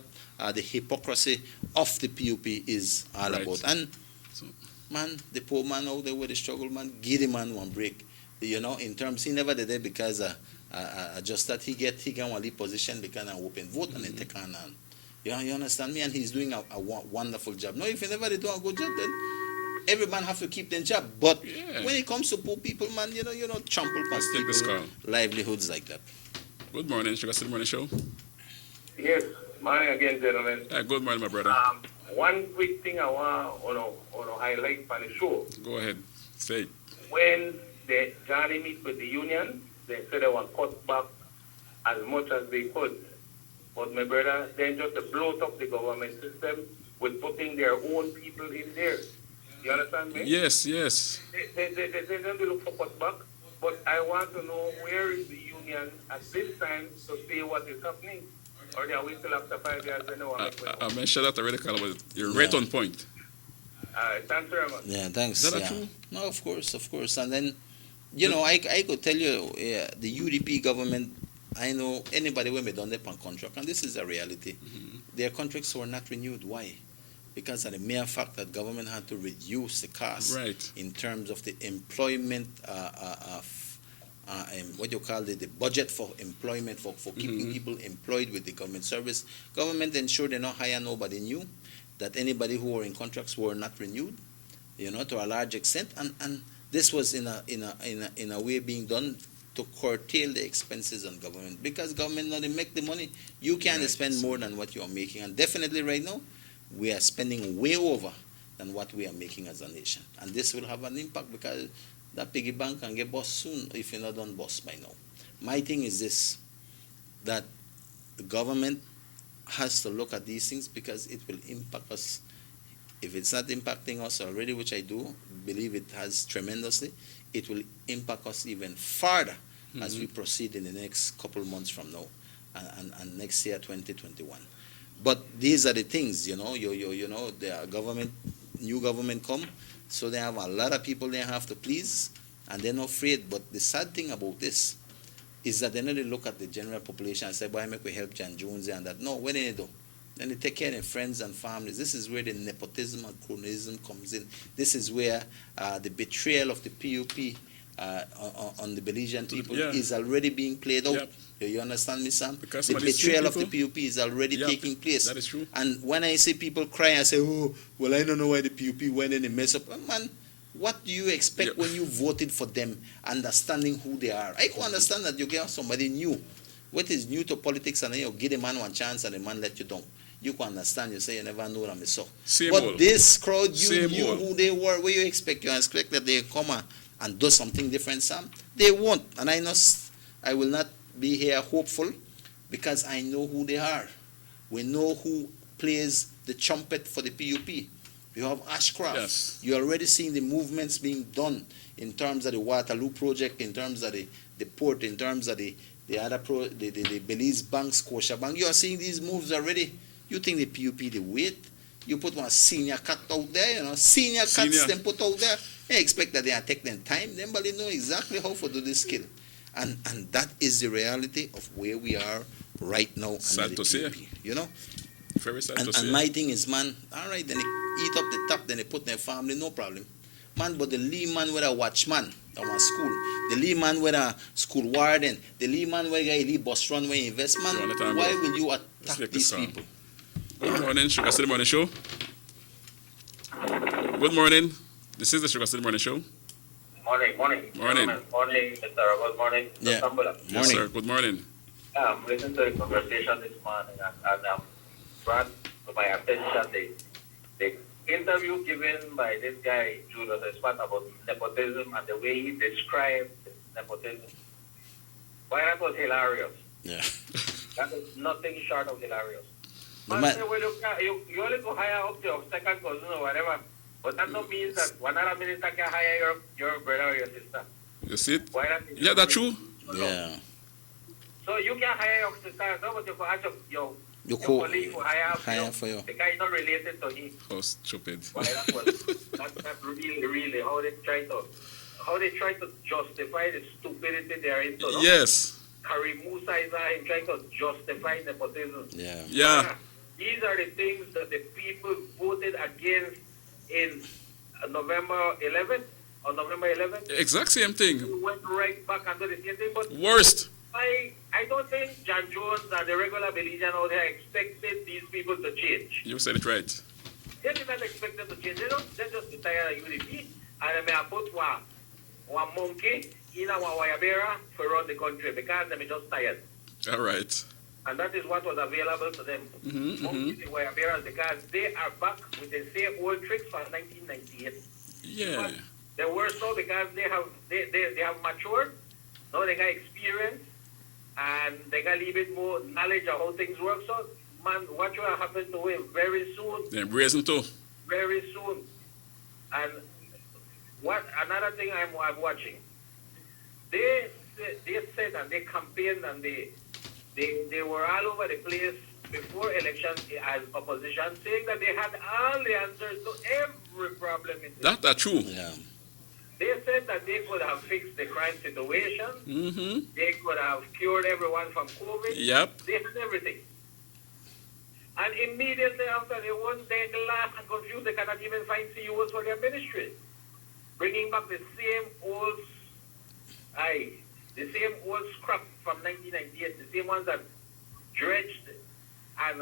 the hypocrisy of the PUP is all Right. about. And, So, man, the poor man out there with the struggle, man, give the man one break. You know, in terms, he never did it because just that he can one lead position because I open vote and then take on. You understand me? And he's doing a wonderful job. No, if he never did do a good job, then every man have to keep their job. But when it comes to poor people, man, you know, trample past people's livelihoods like that. good morning, SugarCity Morning Show. Yes, morning again, gentlemen. Good morning, my brother. One quick thing I want to highlight for the show. Go ahead. Say it. When the Johnny meet with the union, they said they want cut back as much as they could. But my brother, then just to bloat up the government system with putting their own people in there. You understand me? Yes, yes. They don't look for cut back. But I want to know where is the union at this time to see what is happening. Or they are waiting after 5 years they know what I mentioned that already, Carl, but you're right on point. thanks very much. Yeah, thanks. Is that yeah. true? No, of course. And then, you know, I could tell you, the UDP government I know anybody when they done their contract, and this is a reality, their contracts were not renewed. Why? Because of the mere fact that government had to reduce the cost in terms of the employment, what you call the budget for employment, for keeping people employed with the government service. Government ensured they not hire nobody new, that anybody who were in contracts were not renewed, to a large extent, and this was in a way being done to curtail the expenses on government, because government now they make the money. You can't spend more than what you are making, and definitely right now we are spending way over than what we are making as a nation, and this will have an impact because that piggy bank can get bust soon if you're not done bust by now. My thing is this, that the government has to look at these things because it will impact us. If it's not impacting us already, which I do believe it has tremendously, it will impact us even further as we proceed in the next couple of months from now and next year, 2021. But these are the things, the government, new government come, so they have a lot of people they have to please, and they're not afraid. But the sad thing about this is that they don't look at the general population and say, why make we help John Jones and that? No, what do they do? Then they take care of their friends and families. This is where the nepotism and cronyism comes in. This is where the betrayal of the PUP on the Belizean people is already being played out. Yep. You understand me, Sam? Because the betrayal of the PUP is already taking place. That is true. And when I see people cry, I say, oh, well, I don't know why the PUP went in and mess up. Man, what do you expect when you voted for them, understanding who they are? I can understand that you get somebody new. What is new to politics, and then you give the man one chance and the man let you down. You can understand, you say you never know them, so. But this crowd, you knew who they were. What you expect? You expect that they come and do something different, Sam? They won't. And I will not be here hopeful, because I know who they are. We know who plays the trumpet for the PUP. You have Ashcroft. Yes. You're already seeing the movements being done in terms of the Waterloo project, in terms of the port, in terms of the Belize Bank, Scotia Bank. You are seeing these moves already. You think the PUP, they wait? You put one senior cut out there, senior cuts them put out there. They expect that they are taking time. Then, but they know exactly how to do this skill. And that is the reality of where we are right now. Sad to say. Very sad to say. And my thing is, man, all right, then they eat up the top, then they put their family, no problem. Man, but the lead man with a watchman at one school, the lead man with a school warden, the lead man with a lead bus runway investment, why will you attack these people? Good morning, SugarCity Morning Show. Good morning. This is the SugarCity Morning Show. Morning. Morning, Mr. Robert. Morning, yeah. Sambula. Yes, sir. Good morning. Listening to the conversation this morning and brought to my attention the interview given by this guy, Julius Espat, about nepotism and the way he described nepotism. Why, that was hilarious. Yeah. That was nothing short of hilarious. Man, Say, well, you only go hire up to your second cousin or whatever, but that don't mean that one other minister can hire your brother or your sister. You see it? Why not? Yeah, that's true. yeah. So you can hire your sister, no, but you can ask your colleague to hire for you. The guy is not related to him. Oh, stupid. Why that was that's really how they try to justify the stupidity they are into. No? Yes. Karim Musa is trying to justify nepotism. Yeah. These are the things that the people voted against in November 11th. On November 11th. Exact same thing. We went right back and did the same thing. But worst. I don't think John Jones and the regular Belizean out there expected these people to change. You said it right. They did not expect them to change. They just retired at UDP and they may put one monkey in a Wayabera for run the country because they may just tired. All right. And that is what was available to them. Monkeys in Wayabera because they are back with the same old tricks from 1998. Yeah. But they were so because they have matured. Now they got experience and they got a little bit more knowledge of how things work. So, man, what will happen to him very soon? They're brazen too. Very soon. And what another thing I'm watching. They said and they campaigned and they were all over the place before elections as opposition, saying that they had all the answers to every problem in this. That's true. Yeah. They said that they could have fixed the crime situation. Mm-hmm. They could have cured everyone from COVID. Yep. They had everything. And immediately after, they won their glass and confused. They cannot even find CEOs for their ministry. Bringing back the same old, scrap from 1998, the same ones that dredged and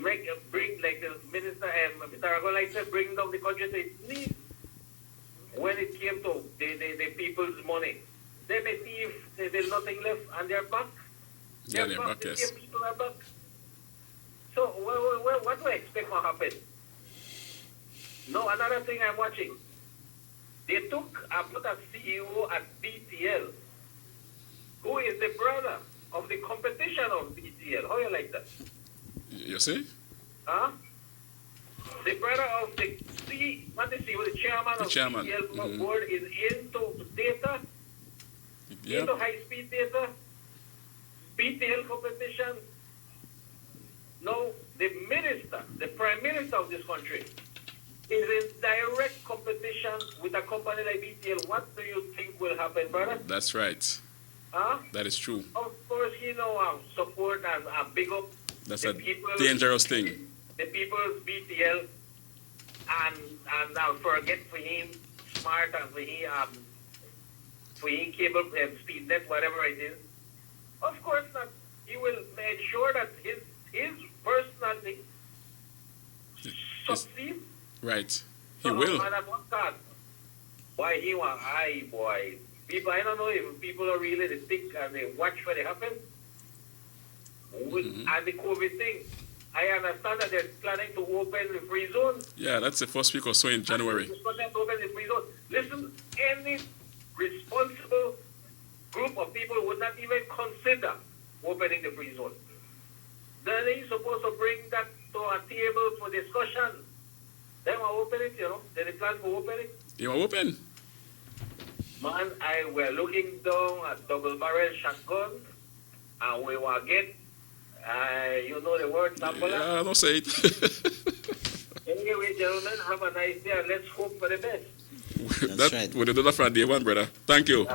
bring, like the minister, Mr. Aragon, like said, bring down the country to its knees. When it came to the people's money, they may see if there's nothing left and they're back. Yeah, they're back, The yes. same people are back. So what do I expect will happen? No, another thing I'm watching. They put a CEO at BTL, who is the brother of the competition of BTL. How you like that? You see? Huh? The brother of the chairman of BTL board is into data, into high-speed data, BTL competition. No, the prime minister of this country, is in direct competition with a company like BTL. What do you think will happen, brother? That's right. Huh? That is true. Of course, support and big up. That's a dangerous thing. The people's BTL, and I'll forget for him smart and for him cable speed net, whatever it is. Of course not. He will ensure that his personality succeeds. Right. He will. Why he want boy. People, I don't know if people are really the thick and they watch what happen. And the COVID thing, I understand that they're planning to open the free zone. Yeah, that's the first week or so in January. Open the free zone. Listen, any responsible group of people would not even consider opening the free zone. Then they're supposed to bring that to a table for discussion. Then we'll open it, Then they plan to open it. You want to open? Man, we're looking down at double-barrel shotgun, and we will get, you know the word, sample. Yeah, don't say it. Anyway, gentlemen, have a nice day, and let's hope for the best. That's right. We'll do that from day one, brother. Thank you.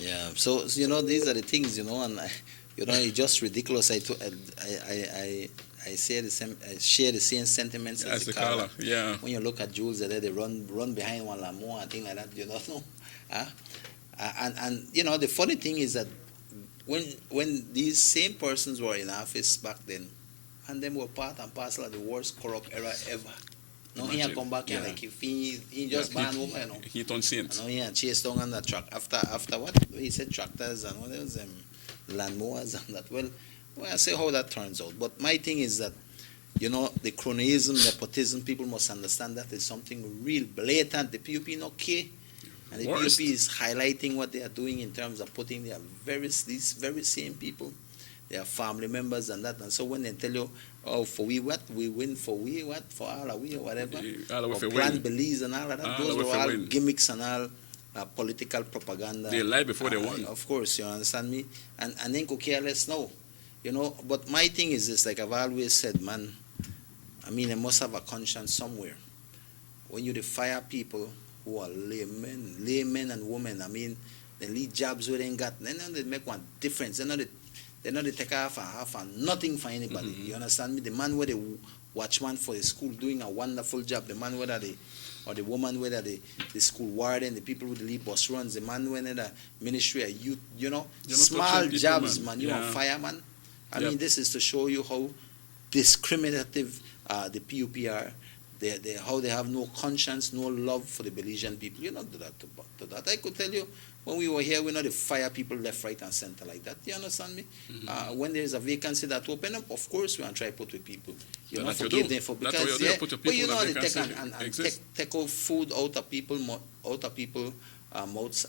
Yeah, so these are the things, and it's just ridiculous. I share the same sentiments as the caller. Yeah. When you look at Jules, they run behind one Lamo and things like that, And the funny thing is that when these same persons were in office back then, and them were part and parcel of the worst corrupt era ever. No, he come back here like if he just ban over, He don't see it. No, he chased down on the truck after what he said, tractors and what else, lawnmowers and that. Well, I say how that turns out. But my thing is that, the cronyism, nepotism, people must understand that is something real blatant. The PUP not care. And the PUP is highlighting what they are doing in terms of putting these very same people, their family members and that. And so when they tell you, oh, for we what? We win for we what? For all of we or whatever. Or plan beliefs and all of that. Those were all gimmicks and all political propaganda. They lie before they won. Of course, you understand me? And then go careless now. But my thing is this, like I've always said, man, they must have a conscience somewhere. When you fire people who are laymen and women, they lead jobs where they ain't got, they make one difference. They know they take half and nothing for anybody. Mm-hmm. You understand me? The man where the watchman for the school doing a wonderful job, the man whether or the woman whether the school warden, the people who lead bus runs, the man whether the ministry of youth, small jobs, man. You want fireman? This is to show you how discriminative the PUP are. How they have no conscience, no love for the Belizean people. Do that to that. I could tell you, when we were here, we know they fire people left, right, and center like that. You understand me? Mm-hmm. When there is a vacancy that open up, of course we want to try to put with people. Forgive them for because but they take and take out food out of people mouths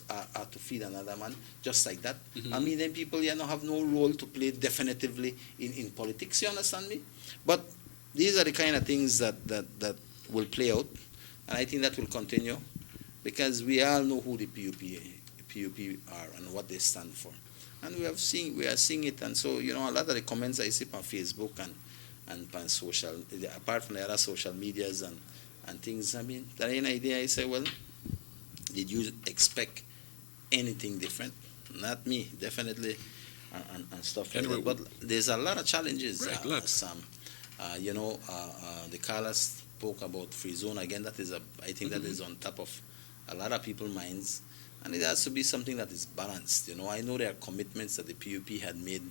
to feed another man, just like that. Mm-hmm. Then people have no role to play definitively in politics. You understand me? But these are the kind of things that will play out, and I think that will continue because we all know who the PUP are and what they stand for, and we are seeing it. And so a lot of the comments I see on Facebook and on social, apart from the other social medias and things. I mean, that ain't idea. I say, well, did you expect anything different? Not me, definitely, and stuff like Anyway, that. But there's a lot of challenges, Right, lots. Sam. The caller spoke about free zone again. That is I think that is on top of a lot of people's minds, and it has to be something that is balanced. I know there are commitments that the PUP had made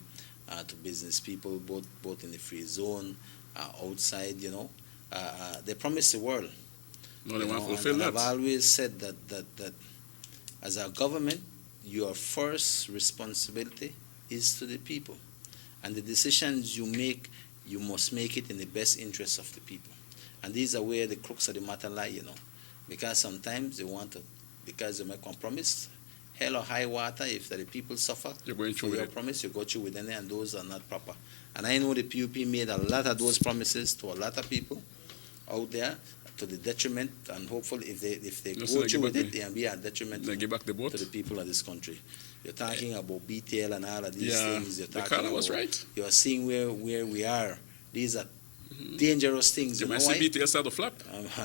to business people, both in the free zone, outside. They promised the world. No, they want to fulfill and that. I've always said that as a government, your first responsibility is to the people, and the decisions you make, you must make it in the best interest of the people. And these are where the crux of the matter lie, because sometimes they want to, because they make one promise, hell or high water, if the people suffer You're going for through your it. promise, you go through with them, and those are not proper. And I know the PUP made a lot of those promises to a lot of people out there, to the detriment, and hopefully if they Just go like through with give it, back they'll be a detriment They give back the boat. to the people of this country. You're talking about BTL and all of these Yeah, things. You're the talking caller was about, right. You're seeing where we are. These are dangerous things. You You know might why? see BTL start to flap.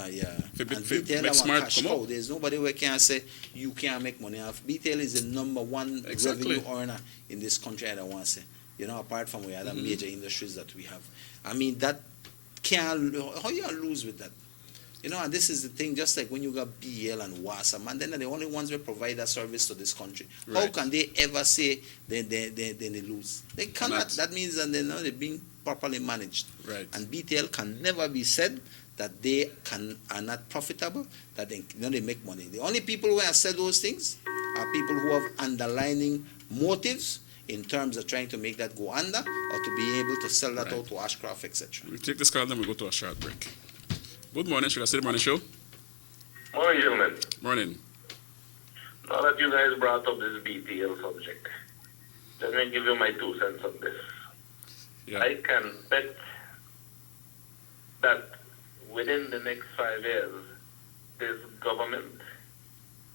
Yeah. Fi- And fi- BTL make are smart cash come cow. up. There's nobody who can say you can't make money off. BTL is the number one Exactly. revenue earner in this country, I don't want to say. Apart from the other major industries that we have. I mean, that can't, how you lose with that? And this is the thing, just like when you got BL and WASA, man, then they're the only ones who provide that service to this country. How Right. can they ever say they lose? They cannot. Not. That means that they're being properly managed. Right. And BTL can never be said that they are not profitable, that they make money. The only people who have said those things are people who have underlining motives in terms of trying to make that go under, or to be able to sell that Right. out to Ashcroft, etc. We'll take this call, then we'll go to a short break. Good morning, SugarCity Morning Show. Morning, gentlemen. Morning. Now that you guys brought up this BTL subject, let me give you my 2 cents on this. Yeah. I can bet that within the next 5 years, this government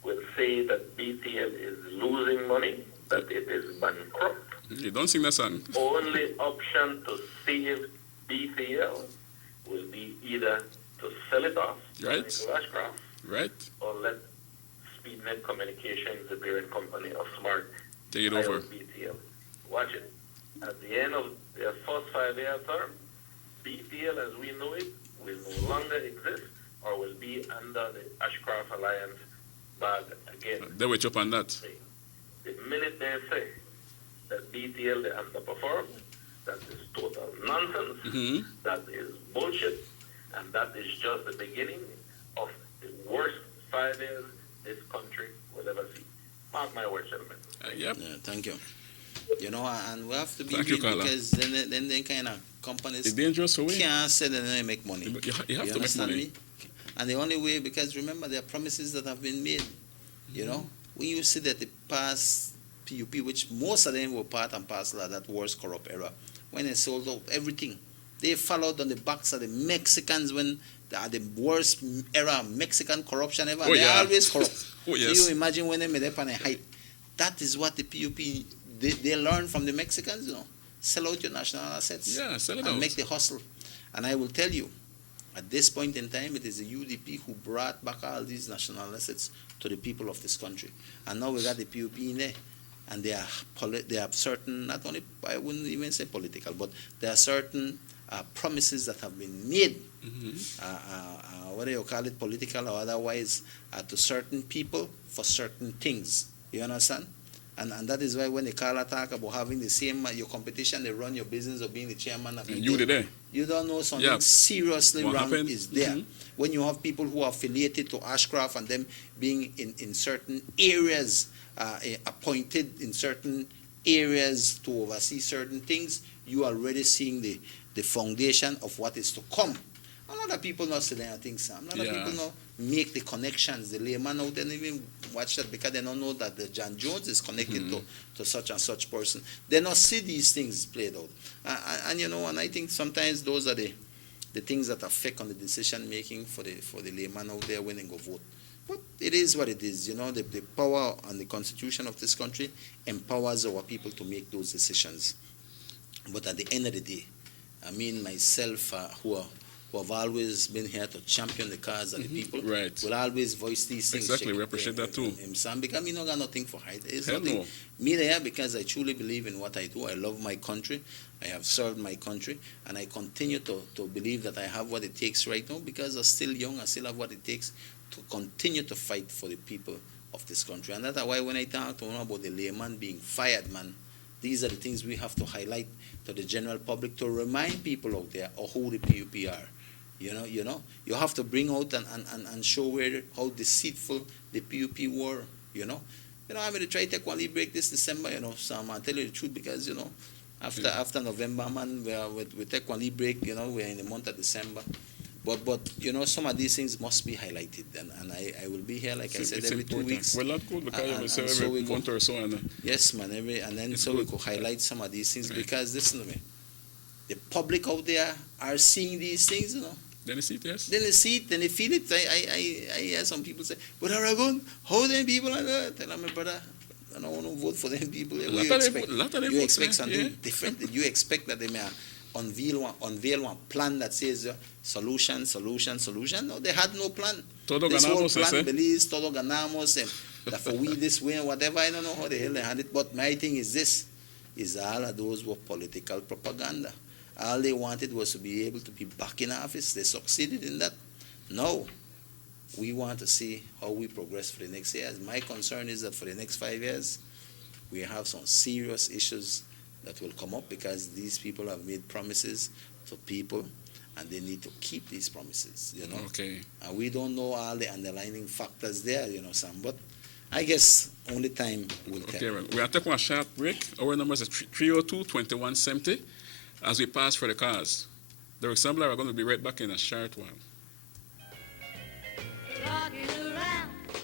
will say that BTL is losing money, that it is bankrupt. You don't sing that song. Only option to save BTL will be either to sell it off Right. to Ashcroft, Right? or let SpeedNet Communications, the parent company of Smart, Take it buy over. out BTL. Watch it. At the end of their first 5-year term, BTL as we know it will no longer exist, or will be under the Ashcroft Alliance bag again. They wait up on that. The minute they say that BTL they underperformed, that is total nonsense. Mm-hmm. That is bullshit, and that is just the beginning of the worst 5 years this country will ever see. Mark my words, gentlemen. Yep. Yeah, thank you. And we have to be Thank you, real, Carla. because then kind of companies It's dangerous for we. can't say that they make money. You have to make understand money. me? And the only way, because remember, there are promises that have been made. When you see that the past PUP, which most of them were part and parcel of that worst corrupt era, when they sold out everything, they followed on the backs of the Mexicans when they are the worst era of Mexican corruption ever. Oh, They yeah. always corrupt. Oh, So yes. you imagine when they made up on a height. That is what the PUP, they learn from the Mexicans, Sell out your national assets. Yeah, sell it and out. make the hustle. And I will tell you, at this point in time, it is the UDP who brought back all these national assets to the people of this country. And now we got the PUP in there. And they are certain, not only, I wouldn't even say political, but there are certain promises that have been made, whether you call it political or otherwise, to certain people for certain things. You understand? And that is why when the caller talk about having the same, your competition, they run your business or being the chairman of And it, you did there. you don't know something Yeah. seriously What wrong happened? is there. Mhm. When you have people who are affiliated to Ashcroft and them being in certain areas, appointed in certain areas to oversee certain things, you are already seeing the foundation of what is to come. A lot of people not say that things, Sam. A lot of Yeah. people not make the connections. The layman out there even watch that because they don't know that the John Jones is connected to such and such person. They not see these things played out. And I think sometimes those are the things that affect on the decision making for the layman out there when they go vote. But it is what it is. The power and the constitution of this country empowers our people to make those decisions. But at the end of the day, I mean myself, who who have always been here to champion the cause of the people, Right. will always voice these things. Exactly, we appreciate that too. Sam, because me no got nothing for hide. It's Hell nothing. no. Me there because I truly believe in what I do. I love my country. I have served my country, and I continue to believe that I have what it takes right now because I'm still young. I still have what it takes to continue to fight for the people of this country. And that's why when I talk to one about the layman being fired, man, these are the things we have to highlight to the general public to remind people out there of who the PUP are. You know, you have to bring out and show how deceitful the PUP were. I'm going to try to take one leave break this December. So I'm going to tell you the truth because after November, man, we take one leave break. We're in the month of December. But some of these things must be highlighted, and I will be here, like I said, every 2 weeks. Well, that's good because every month or so. Yes, man, we could highlight some of these things because listen to me, the public out there are seeing these things, Then they see it, yes. Then they see it, then they feel it. I hear some people say, "But Aragon, how them people are there?" Tell them, brother, I don't want to vote for them people. You expect something different. You expect that they may unveil one plan that says solution. No, they had no plan. Todo this whole ganamos, plan, Belize, todo ganamos, and that for we this way and whatever. I don't know how the hell they had it. But my thing is this: is all of those were political propaganda. All they wanted was to be able to be back in office. They succeeded in that. No. We want to see how we progress for the next years. My concern is that for the next 5 years, we have some serious issues that will come up because these people have made promises to people and they need to keep these promises, Okay. And we don't know all the underlying factors there, Sam. But I guess only time will tell. Okay, well, we are taking a short break. Our number is 302-2170 as we pass for the cars. The Assembly are going to be right back in a short while.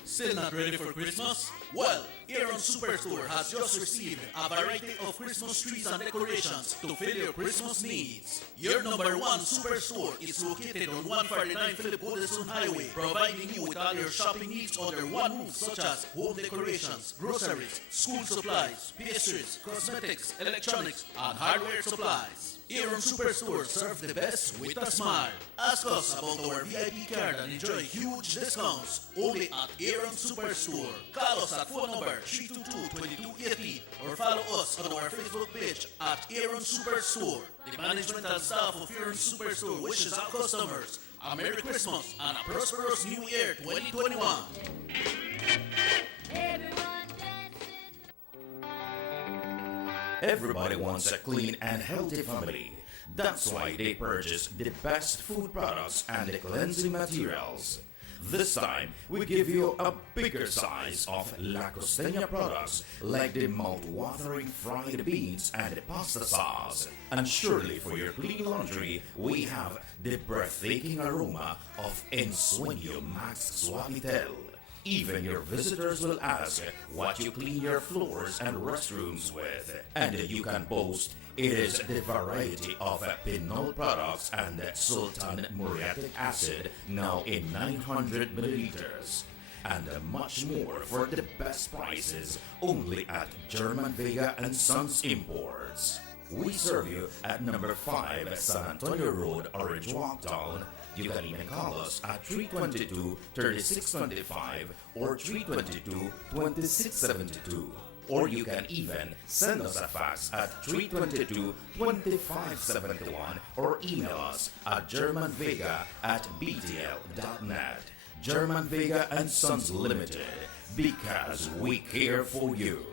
Still not ready for Christmas? Well, Aaron Superstore has just received a variety of Christmas trees and decorations to fill your Christmas needs. Your number one superstore is located on 149 Philip Goodison Highway, providing you with all your shopping needs under one roof, such as home decorations, groceries, school supplies, pastries, cosmetics, electronics, and hardware supplies. Aaron Superstore serves the best with a smile. Ask us about our VIP card and enjoy huge discounts only at Aaron Superstore. Call us at phone number 322-2280 or follow us on our Facebook page at Aaron Superstore. The management and staff of Aaron Superstore wishes our customers a Merry Christmas and a prosperous New Year 2021. Everybody wants a clean and healthy family. That's why they purchase the best food products and the cleansing materials. This time, we give you a bigger size of La Costeña products like the mouth-watering fried beans and the pasta sauce. And surely for your clean laundry, we have the breathtaking aroma of Ensueño Max Suavitel. Even your visitors will ask what you clean your floors and restrooms with. And you can boast it is the variety of Pinol products and Sultan muriatic acid now in 900 milliliters. And much more for the best prices only at German Vega and Sons Imports. We serve you at number 5 San Antonio Road, Orange Walktown. You can even call us at 322-3625 or 322-2672. Or you can even send us a fax at 322-2571 or email us at germanvega@btl.net. German Vega and Sons Limited, because we care for you.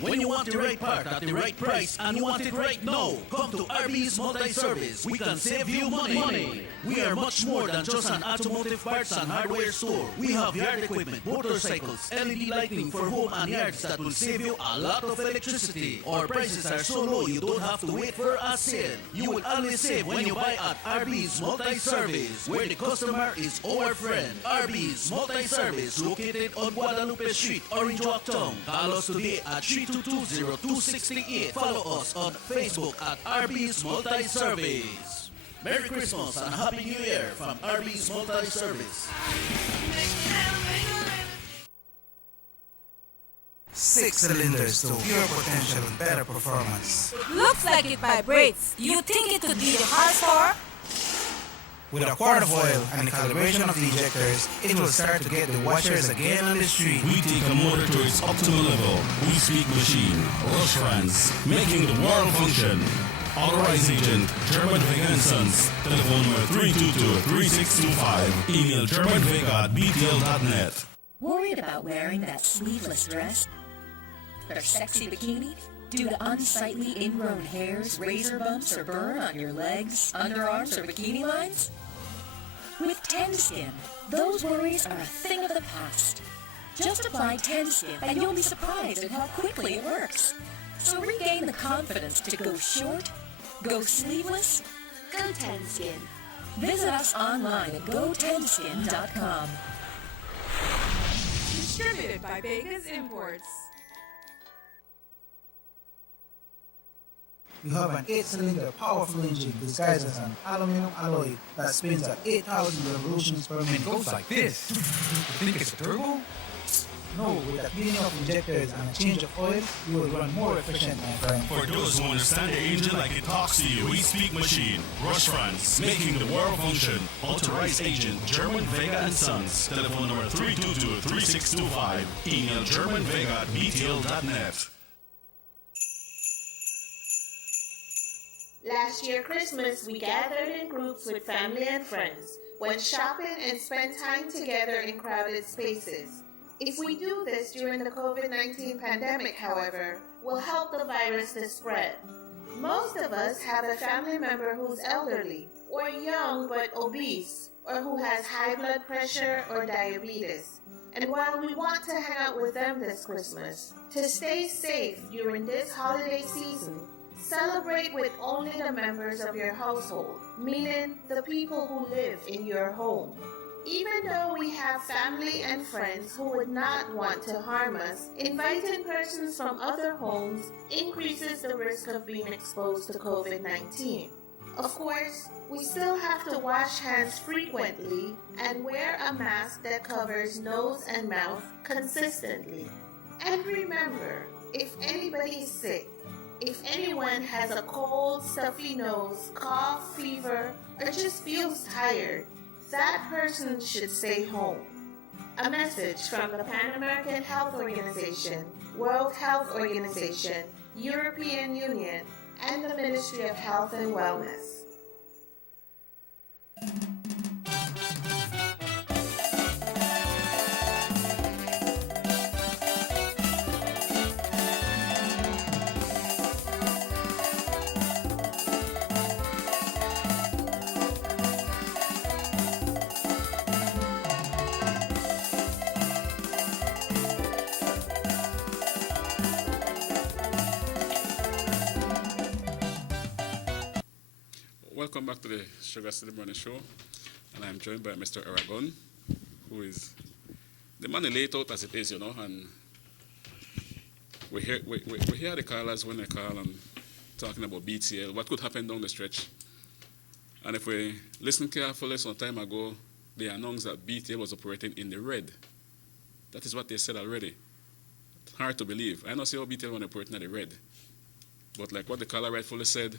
When you want the right part at the right price and you want it right now, come to RB's Multi-Service. We can save you money. We are much more than just an automotive parts and hardware store. We have yard equipment, motorcycles, LED lighting for home and yards that will save you a lot of electricity. Our prices are so low you don't have to wait for a sale. You will always save when you buy at RB's Multi-Service, where the customer is our friend. RB's Multi-Service, located on Guadalupe Street, Orange Walktown. Call us today at 322-0268. Follow us on Facebook at RB's Multi-Service. Merry Christmas and Happy New Year from RB's Multi-Service. 6 cylinders to pure potential and better performance. Looks like it vibrates. Do you think it could be the horsepower? With a quart of oil and the calibration of the injectors, it will start to get the watchers again on the street. We take a motor to its optimal level. We speak machine. Rush fans, making the world function. Authorized agent, German Vega & Sons. Telephone number 322-3625. Email germanvega@btl.net. Worried about wearing that sleeveless dress or sexy bikini due to unsightly ingrown hairs, razor bumps, or burn on your legs, underarms, or bikini lines? With Tenskin, those worries are a thing of the past. Just apply Tenskin and you'll be surprised at how quickly it works. So regain the confidence to go short, go sleeveless, go Tenskin. Visit us online at gotenskin.com. Distributed by Vegas Imports. You have an 8-cylinder powerful engine disguised as an aluminum alloy that spins at 8,000 revolutions per minute. It goes like this. You think it's a turbo? No, with a cleaning of injectors and a change of oil, you will run more efficient, my friend. For those who understand the engine like it talks to you, we speak machine. Rush fans, making the world function. Authorized agent, German Vega & Sons. Telephone number 322-3625. Email germanvega@btl.net. Last year Christmas, we gathered in groups with family and friends, went shopping and spent time together in crowded spaces. If we do this during the COVID-19 pandemic, however, we'll help the virus to spread. Most of us have a family member who's elderly, or young but obese, or who has high blood pressure or diabetes. And while we want to hang out with them this Christmas, to stay safe during this holiday season, celebrate with only the members of your household, meaning the people who live in your home. Even though we have family and friends who would not want to harm us, inviting persons from other homes increases the risk of being exposed to COVID-19. Of course, we still have to wash hands frequently and wear a mask that covers nose and mouth consistently. And remember, if anybody is sick, if anyone has a cold, stuffy nose, cough, fever, or just feels tired, that person should stay home. A message from the Pan American Health Organization, World Health Organization, European Union, and the Ministry of Health and Wellness. Welcome back to the SugarCity Morning Show, and I'm joined by Mr. Aragon, who is the man laid out as it is, and we hear the callers when they call and talking about BTL, what could happen down the stretch. And if we listen carefully, some time ago, they announced that BTL was operating in the red. That is what they said already. It's hard to believe. I don't see how BTL was operating in the red. But like what the caller rightfully said,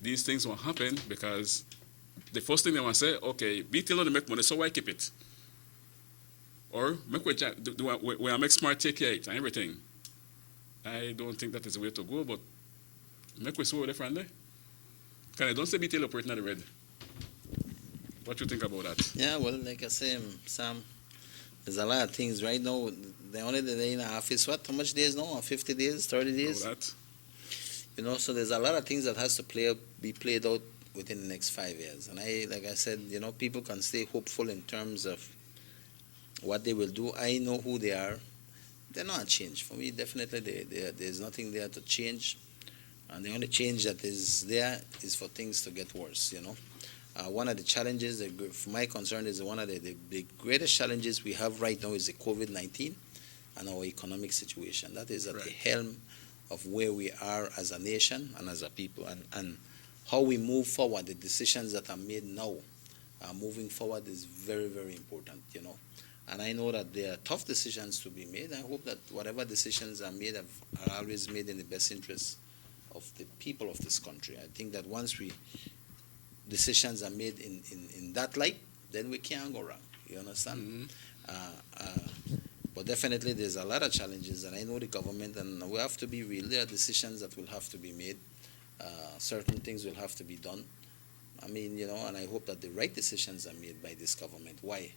these things won't happen because the first thing they want to say, okay, BTL don't make money, so why keep it? Or make we make smart take care of it and everything. I don't think that is the way to go, but make we see differently. Can I don't say BTL operating at the red? What do you think about that? Yeah, well, like I say, Sam, there's a lot of things right now. The only day and a half is what? How much days now? 50 days, 30 days? That. So there's a lot of things that has to be played out within the next 5 years. And like I said, people can stay hopeful in terms of what they will do. I know who they are. They're not changed. For me, definitely, there's nothing there to change. And the only change that is there is for things to get worse, One of the challenges, from my concern, is one of the greatest challenges we have right now is the COVID-19 and our economic situation. That is at the helm of where we are as a nation and as a people, and how we move forward. The decisions that are made now moving forward is very, very important, And And I know that there are tough decisions to be made. I hope that whatever decisions are made are always made in the best interest of the people of this country. I think that once decisions are made in that light, then we can't go wrong. You understand? But definitely there's a lot of challenges, and I know the government, and we have to be real. There are decisions that will have to be made. Certain things will have to be done. I mean, and I hope that the right decisions are made by this government. Why?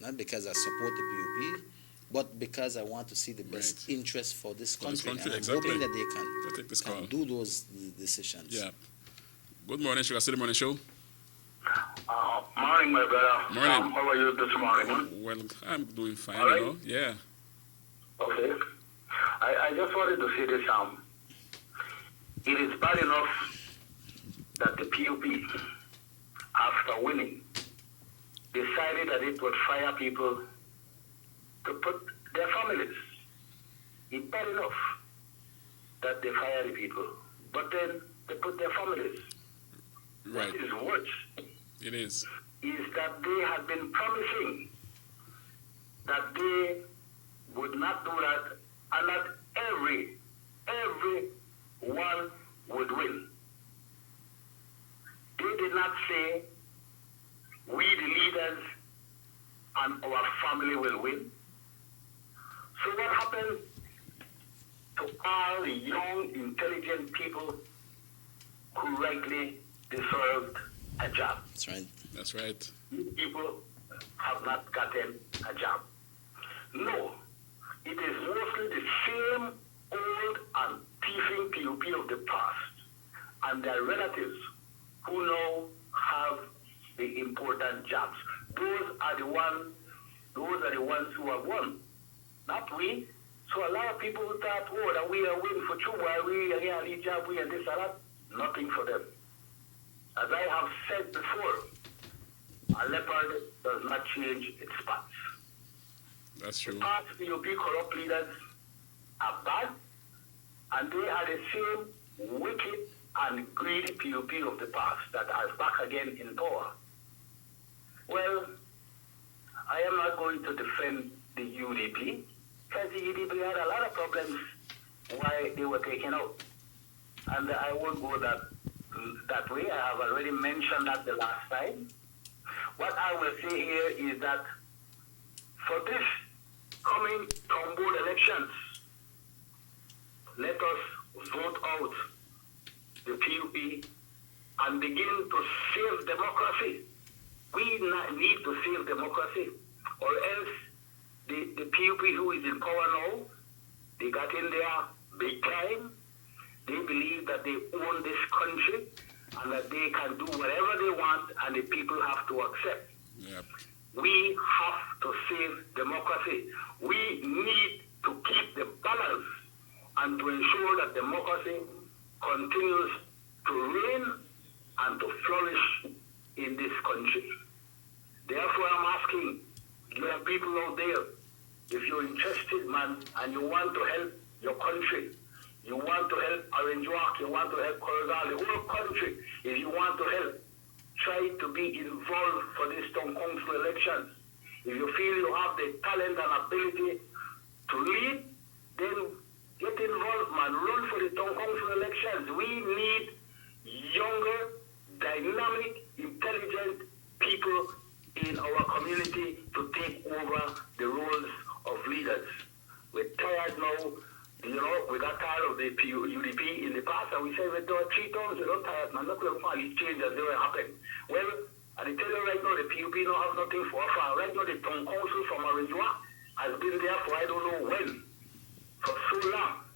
Not because I support the PUP, but because I want to see the best interest for this country. And I'm hoping that they can do those decisions. Yeah. Good morning, SugarCity Morning Show. Morning, my brother. Morning. How are you this morning? Well, I'm doing fine, right. Yeah. Okay. I just wanted to say this, it is bad enough that the PUP, after winning, decided that it would fire people to put their families. It's bad enough that they fire the people, but then they put their families. Right. What is worse It is that they had been promising that they would not do that and that everyone would win. They did not say, we the leaders and our family will win. So what happened to all the young, intelligent people who rightly deserved a job? That's right. That's right. These people have not gotten a job. No, it is mostly the same old and thieving PUP of the past and their relatives who now have the important jobs. Those are the ones who have won, not we. So a lot of people who thought, that we are winning for true, why we are here, the job, we and this and that, nothing for them. As I have said before, a leopard does not change its spots. That's true. The past PUP corrupt leaders are bad, and they are the same wicked and greedy PUP of the past that are back again in power. Well, I am not going to defend the UDP, because the UDP had a lot of problems why they were taken out. And I won't go that way. I have already mentioned that the last time. What I will say here is that for this coming town board elections, let us vote out the PUP and begin to save democracy. We need to save democracy, or else the PUP who is in power now, they got in there big time. They believe that they own this country and that they can do whatever they want and the people have to accept. Yep. We have to save democracy. We need to keep the balance and to ensure that democracy continues to reign and to flourish in this country. Therefore, I'm asking young people out there, if you're interested, man, and you want to help your country, you want to help Orange Walk, you want to help Corozal, the whole country, if you want to help, try to be involved for these town council elections. If you feel you have the talent and ability to lead, then get involved, man. Run for the town council elections. We need younger, dynamic, intelligent people in our community to take over the roles of leaders. We're tired now. We got tired of the UDP in the past, and we said we do it 3 times. We're not tired, man. Look how these changes they will happen. Well, I tell you right now, the PUP don't have nothing for offer. Right now, the town council from Orange Walk has been there for I don't know when, for so long.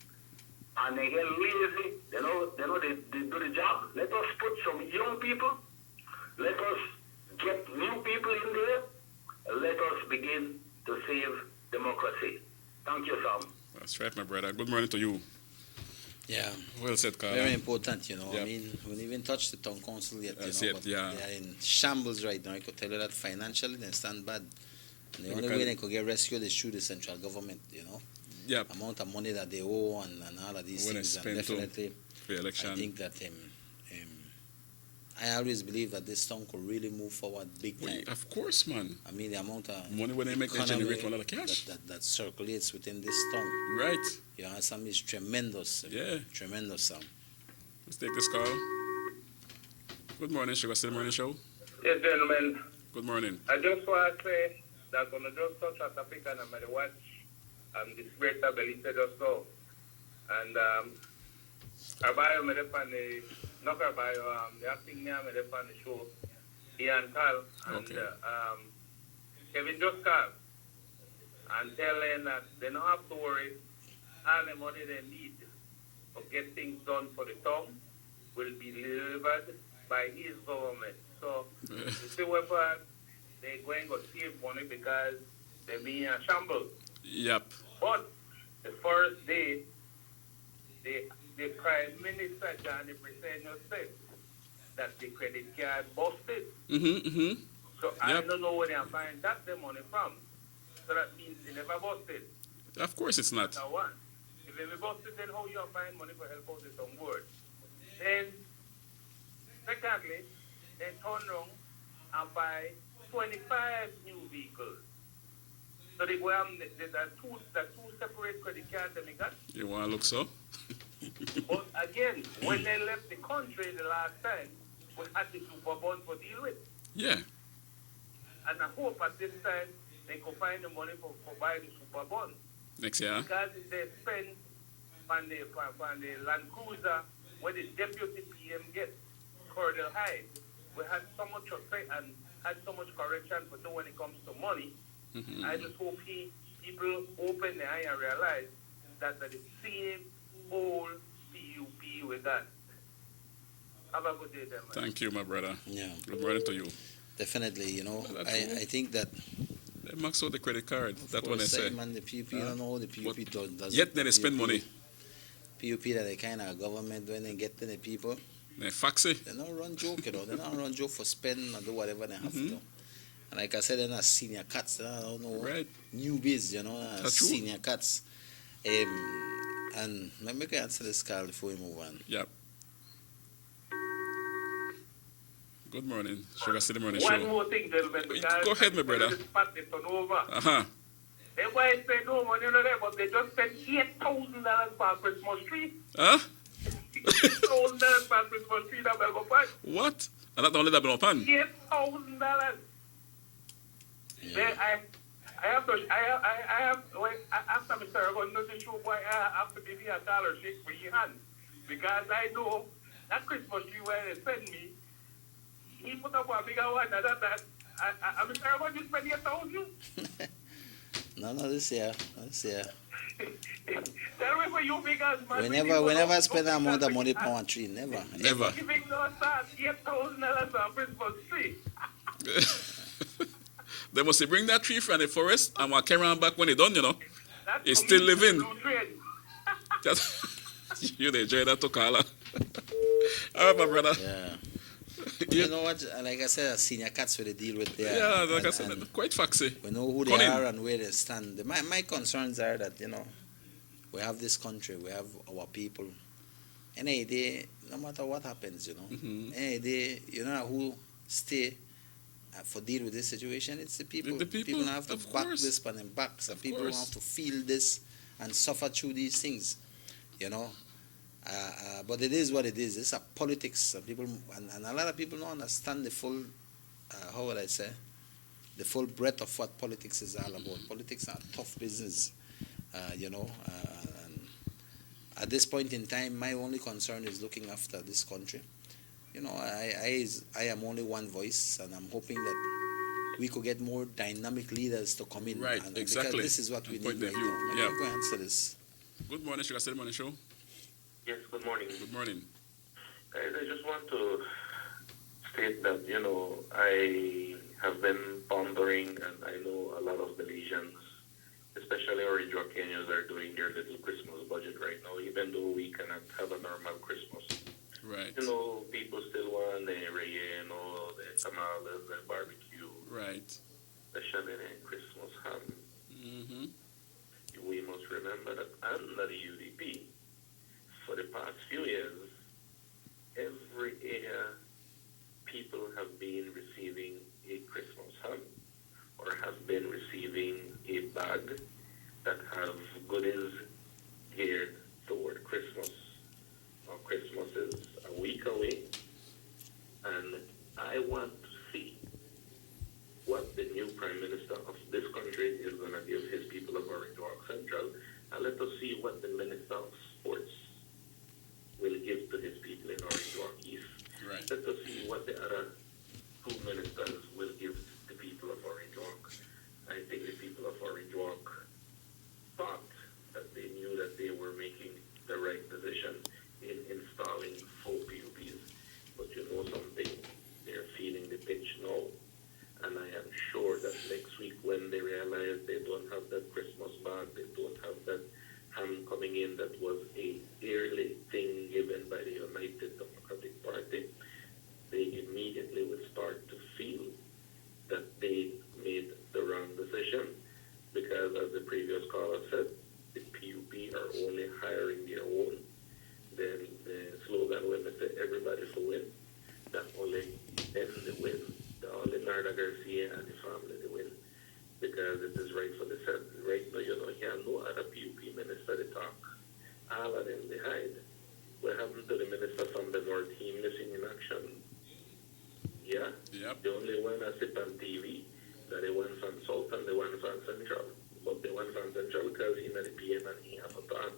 And they get lazy. They do the job. Let us put some young people. Let us get new people in there. Let us begin to save democracy. Thank you, Sam. That's right, my brother. Good morning to you. Yeah. Well said, Carl. Very important, Yep. I mean, we haven't even touched the town council yet, That's but yeah. they are in shambles right now. I could tell you that financially they stand bad. And the Yeah, only way they could get rescued is through the central government, Yep. Amount of money that they owe and all of these When things. it's And spent definitely, for election. I think that I always believe that this town could really move forward big time. Of course, man. I mean, the amount of money when they make, they generate a lot of cash. That circulates within this town. Right. You understand? It's tremendous. Yeah. Tremendous, Sam. Let's take this call. Good morning, SugarCity Morning Show. Yes, gentlemen. Good morning. I just want to say that when I just touch a topic and I'm going to watch this great ability just now. And I buy him on the, not I buy the acting name on the show, Ian Carl, and Kevin just called and telling that they don't have to worry, all the money they need to get things done for the town will be delivered by his government. So, you see what they're going to save money because they're being a shambles. Yep. But the first day, the Prime Minister, Johnny Briseño, said that the credit card busted. So I don't know where they are finding that the money from. So that means they never busted. Of course it's not. That's one. If they busted, then how you are finding money for help out with some word? Then, secondly, they turn around and buy 25 new vehicles. So they go there's two separate credit cards that they got. You want to look so? But again, when they left the country the last time, we had the super bond for deal with. Yeah. And I hope at this time they could find the money for buy the super bond. Next year. Because if they spend on the Land Cruiser where the deputy PM gets, Cordell Hyde, we had so much and had so much correction for when it comes to money. I just hope people open their eye and realize that the same old PUP we got. Have a good day, then, man. Thank you, my brother. Yeah. Good morning to you. Definitely, you know, I think that they max out the credit card. That's what I say. Man, the PUP, you don't know the PUP does. Yet then they spend money. PUP that they kind of government when they get to the people. They fax it. They don't run joke, you know. They don't run joke for spend or do whatever they have to. And like I said, they're not senior cats. I don't know. Right. Newbies, you know. That's senior cats. And let me answer this call before we move on. Yep. Good morning, SugarCity Morning Show. One more thing, gentlemen. Go ahead, my brother. They might spend no money on that, but they just spent $8,000 for a Christmas tree. Huh? $8,000 for a Christmas tree that will go back. What? And that's the only that been open? $8,000. After Mr. Aragon doesn't show why I have to give you $1 shake for your hand. Because I know that Christmas tree where they send me, he put up a bigger one than that. Mr. Aragon just spend 8,000? No, this year. Whenever I spend that amount of money per tree, never. Giving no start, $8,000 for a Christmas tree. They must bring that tree from the forest and we'll carry on back when it's done, you know. It's still living. You the enjoy that to call. All right, my brother. Yeah. You know what? Like I said, senior cats will deal with there. Yeah, like I said, quite foxy. We know who they are and where they stand. My concerns are that, you know, we have this country, we have our people. Any day, no matter what happens, you know, any day, you know who stay for deal with this situation, it's the people. The people have to back this on their backs. The people have to feel this and suffer through these things, you know. But it is what it is. It's a politics. People and a lot of people don't understand the full, how would I say, the full breadth of what politics is all about. Politics are tough business, you know. And at this point in time, my only concern is looking after this country. You know, I am only one voice, and I'm hoping that we could get more dynamic leaders to come in. Right, and exactly. Because this is what we need right now. Yeah. Go answer this. Good morning, SugarCity Morning Show. Yes, good morning. Good morning. Guys, I just want to state that, you know, I have been pondering, and I know a lot of Belizeans, especially original Kenyans, are doing their little Christmas budget right now, even though we cannot have a normal Christmas. Right. You know, people still want the reggae, you know, the tamales, the barbecue. Right. The Chardonnay Christmas ham. We must remember that under the UDP, for the past few years, every year bag that have goodies geared toward Christmas. Now, Christmas is a week away, and I want to see what the new Prime Minister of this country is going to give his people of Orange Walk Central, and let us see what the Minister of Sports will give to his people in Orange Walk East. Right. Let us see what the other two ministers will give the people of Orange Walk. I think the people of Orange Walk thought that they knew that they were making the right decision in installing full PUPs. But you know something, they're feeling the pinch now. And I am sure that next week when they realize they don't have that Christmas bag, they don't have that ham coming in that was a yearly thing given by the United Democratic Party, they immediately will start to feel that they made the wrong decision. Because as the previous caller said, the PUP are only hiring their own. Then the slogan when they say everybody for win, that only them the win. All the Narda Garcia and the family they win. Because it is right for the set. Right now, you know, here no other PUP minister they talk. All of them they hide. What happened to the minister from the North? He missing in action. Yeah? Yep. The only one I sit on TV, that the one from South and the one from Central. But the one from Central because he not the PM and he have a talk.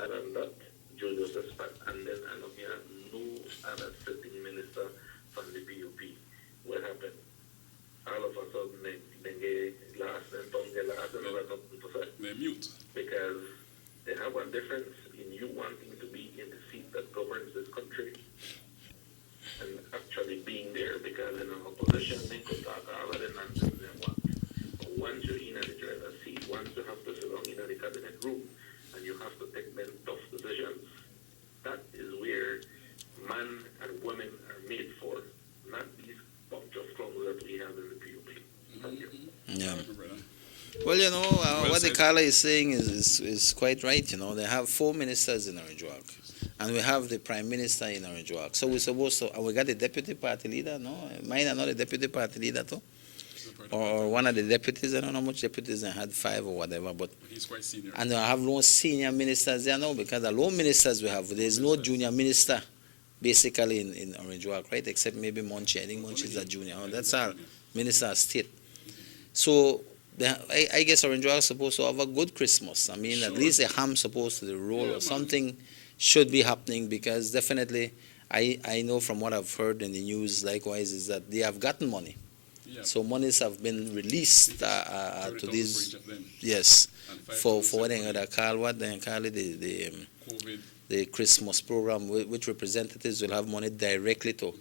And I'm not Julius Espat. And then I know here no other sitting minister from the PUP. What happened? All of a sudden, they get last and don't get last and have nothing to say. They're mute. Because they have a difference in you wanting to be in the seat that governs this country and actually being there, because in an opposition, they could talk all of the nonsense they want. But once you're in the driver's seat, once you have to sit down in the cabinet room and you have to take them tough decisions, that is where man and women are made for, not these bunch of clowns that we have in the PUP. Thank you. Yeah. Well, you know, what the caller is saying is quite right. You know, they have 4 ministers in Orange Walk, and we have the Prime Minister in Orange Walk. So we're supposed to, and we got the Deputy Party Leader, no? Mine are not the Deputy Party Leader, too? Or one of the deputies, I don't know how much deputies I had, 5 or whatever, but he's quite senior. And I have no senior ministers there now, because the lone ministers we have, there's no junior minister basically in Orange Walk, right? Except maybe Munchie. I think Munchie is a junior. Oh, that's all. Minister of State. So I guess Orange Walk is supposed to have a good Christmas. I mean, at least a ham supposed to roll or something should be happening, because definitely I know from what I've heard in the news likewise is that they have gotten money. Yeah. So monies have been released to these, yes, for what they call it, the Christmas program, which representatives will have money directly to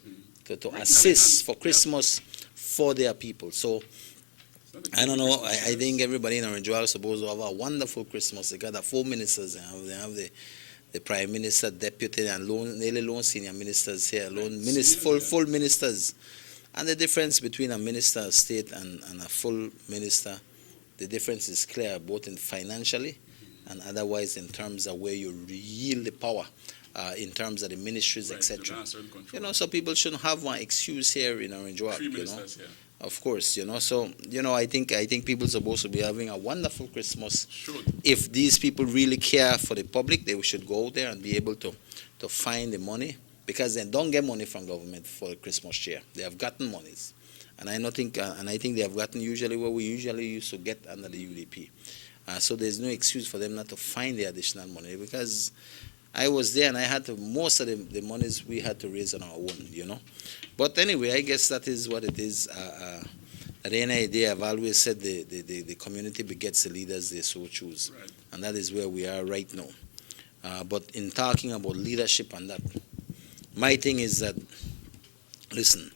assist for Christmas for their people. So I don't know. I think everybody in Orange Walk is supposed to have a wonderful Christmas. They got the 4 ministers. They have the Prime Minister, Deputy, and nearly lone senior ministers here, full ministers. And the difference between a minister of state and a full minister, the difference is clear, both in financially and otherwise in terms of where you yield the power, in terms of the ministries, etc. You know, so people shouldn't have one excuse here in Orange Walk, you know. Of course, you know. So, you know, I think people are supposed to be having a wonderful Christmas. If these people really care for the public, they should go out there and be able to find the money. Because they don't get money from government for the Christmas cheer. They have gotten monies. And I think they have gotten usually what we usually used to get under the UDP. So there's no excuse for them not to find the additional money, because I was there and I had to, most of the monies we had to raise on our own, you know. But anyway, I guess that is what it is. At the end of the day, I've always said the community begets the leaders they so choose. Right. And that is where we are right now. But in talking about leadership and that, my thing is that, listen,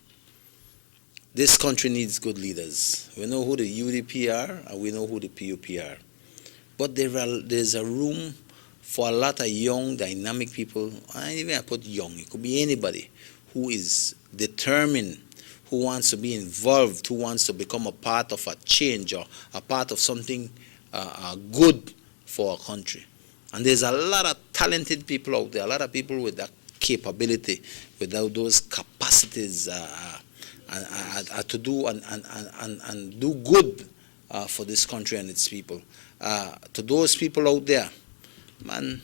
this country needs good leaders. We know who the UDP are and we know who the PUP are. But there's a room for a lot of young, dynamic people, and even I put young, it could be anybody who is determined, who wants to be involved, who wants to become a part of a change or a part of something good for our country. And there's a lot of talented people out there, a lot of people with that capability, without those capacities to do and do good for this country and its people. To those people out there, man,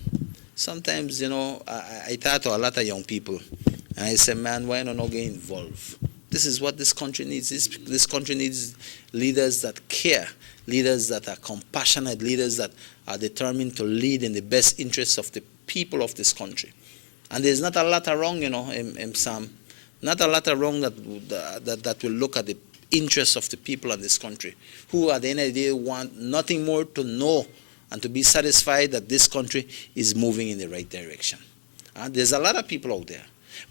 sometimes, I talk to a lot of young people, and I say, man, why not get involved? This is what this country needs. This country needs leaders that care, leaders that are compassionate, leaders that are determined to lead in the best interests of the people of this country. And there's not a lot of wrong, Sam. Not a lot of wrong that will look at the interests of the people of this country, who at the end of the day want nothing more to know and to be satisfied that this country is moving in the right direction. There's a lot of people out there.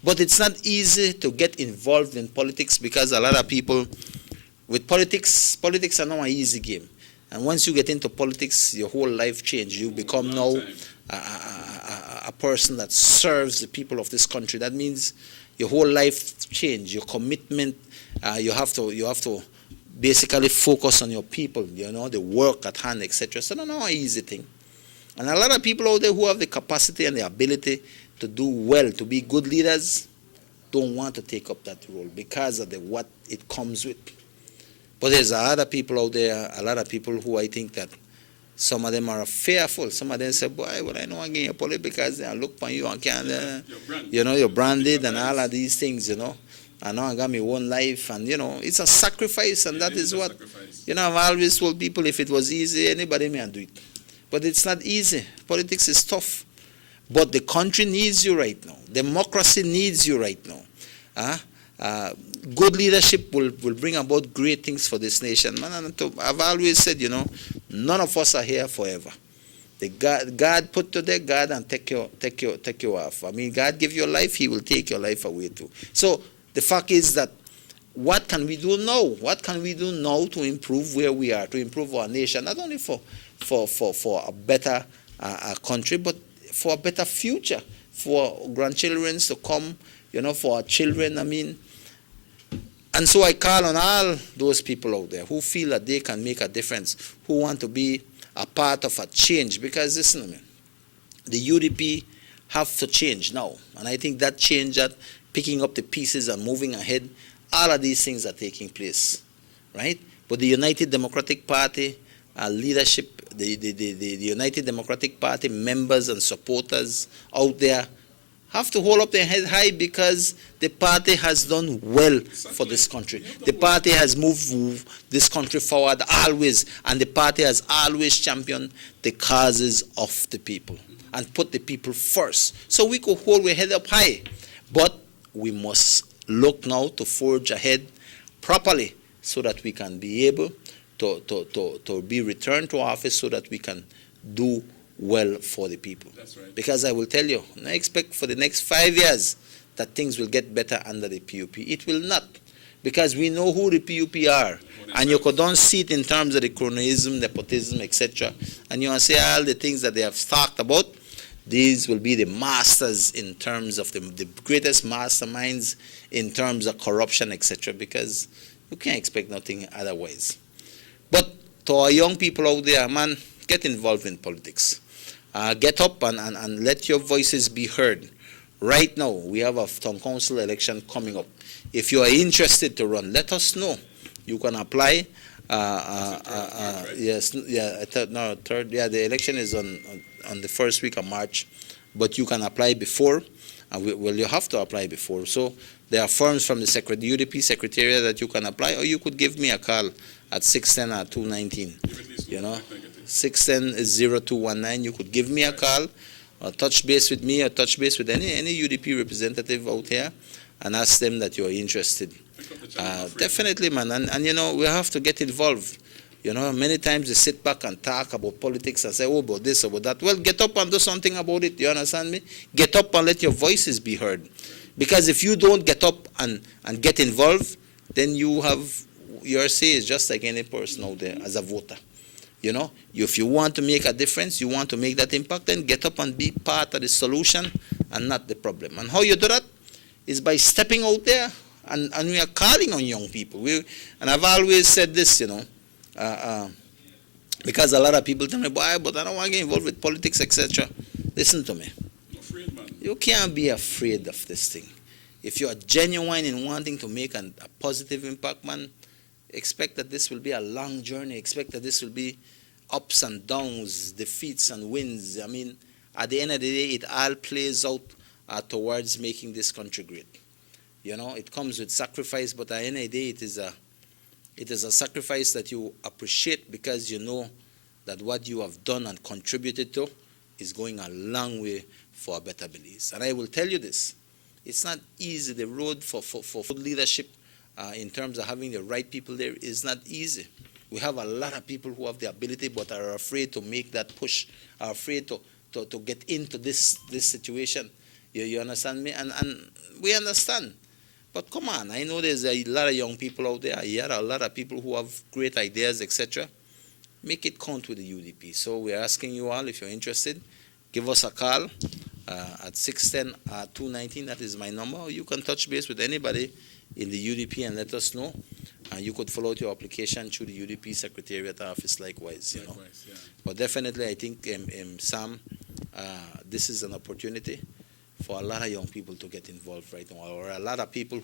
But it's not easy to get involved in politics because a lot of people, with politics are not an easy game. And once you get into politics, your whole life changes. You become now a person that serves the people of this country. That means your whole life change, your commitment. You have to basically focus on your people, the work at hand, etc. So, not an easy thing. And a lot of people out there who have the capacity and the ability to do well, to be good leaders, don't want to take up that role because of what it comes with. But there's a lot of people out there, a lot of people who I think that some of them are fearful. Some of them say, boy, well, I know I'm getting politics because they look for you and can't, you're branded and all of these things, I know I got my own life, and it's a sacrifice, and that is what, I've always told people, if it was easy, anybody may do it. But it's not easy. Politics is tough. But the country needs you right now. Democracy needs you right now. Good leadership will bring about great things for this nation. Man, I've always said, none of us are here forever. God put you there, God, and take you off. I mean, God give you life, He will take your life away too. So the fact is that what can we do now? What can we do now to improve where we are, to improve our nation, not only for a better country, but for a better future, for grandchildren to come, for our children, And so I call on all those people out there who feel that they can make a difference, who want to be a part of a change. Because listen, the UDP have to change now. And I think that change, that picking up the pieces and moving ahead, all of these things are taking place, right? But the United Democratic Party leadership, the United Democratic Party members and supporters out there have to hold up their head high because the party has done well for this country. The party has moved this country forward always, and the party has always championed the causes of the people and put the people first. So we could hold our head up high, but we must look now to forge ahead properly so that we can be able to be returned to office so that we can do well for the people. That's right. Because I will tell you, I expect for the next 5 years that things will get better under the PUP. It will not, because we know who the PUP are. And you could don't see it in terms of the cronyism, nepotism, etc. And you say all the things that they have talked about. These will be the masters in terms of the greatest masterminds in terms of corruption, etc. Because you can't expect nothing otherwise. But to our young people out there, man, get involved in politics. Get up and let your voices be heard. Right now, we have a town council election coming up. If you are interested to run, let us know. You can apply. Yes, yeah, third. Yeah, the election is on the first week of March, but you can apply before. Well, you have to apply before. So there are forms from the UDP Secretariat that you can apply, or you could give me a call at 610 or 219. 610-0219. You could give me a call, or touch base with me, or touch base with any UDP representative out here, and ask them that you are interested. Definitely, man, and we have to get involved. Many times they sit back and talk about politics and say, oh, about this, about that. Well, get up and do something about it. You understand me? Get up and let your voices be heard. Because if you don't get up and get involved, then your say is just like any person out there as a voter. If you want to make a difference, you want to make that impact, then get up and be part of the solution and not the problem. And how you do that is by stepping out there, and we are calling on young people. And I've always said this, because a lot of people tell me, boy, but I don't want to get involved with politics, etc. Listen to me. You can't be afraid of this thing. If you are genuine in wanting to make a positive impact, man, expect that this will be a long journey. Expect that this will be ups and downs, defeats and wins. I mean, at the end of the day, it all plays out towards making this country great. You know, it comes with sacrifice, but at the end of the day, it is a sacrifice that you appreciate because you know that what you have done and contributed to is going a long way for a better Belize. And I will tell you this, it's not easy. The road for leadership in terms of having the right people there is not easy. We have a lot of people who have the ability but are afraid to make that push, are afraid to get into this situation. You understand me? And we understand. But come on, I know there's a lot of young people out there. Yeah, a lot of people who have great ideas, etc. Make it count with the UDP. So we're asking you all, if you're interested, give us a call at 610-219. That is my number. Or you can touch base with anybody in the UDP and let us know. And you could follow out your application through the UDP Secretariat office likewise, you know. Yeah. But definitely, I think, Sam, this is an opportunity for a lot of young people to get involved right now, or a lot of people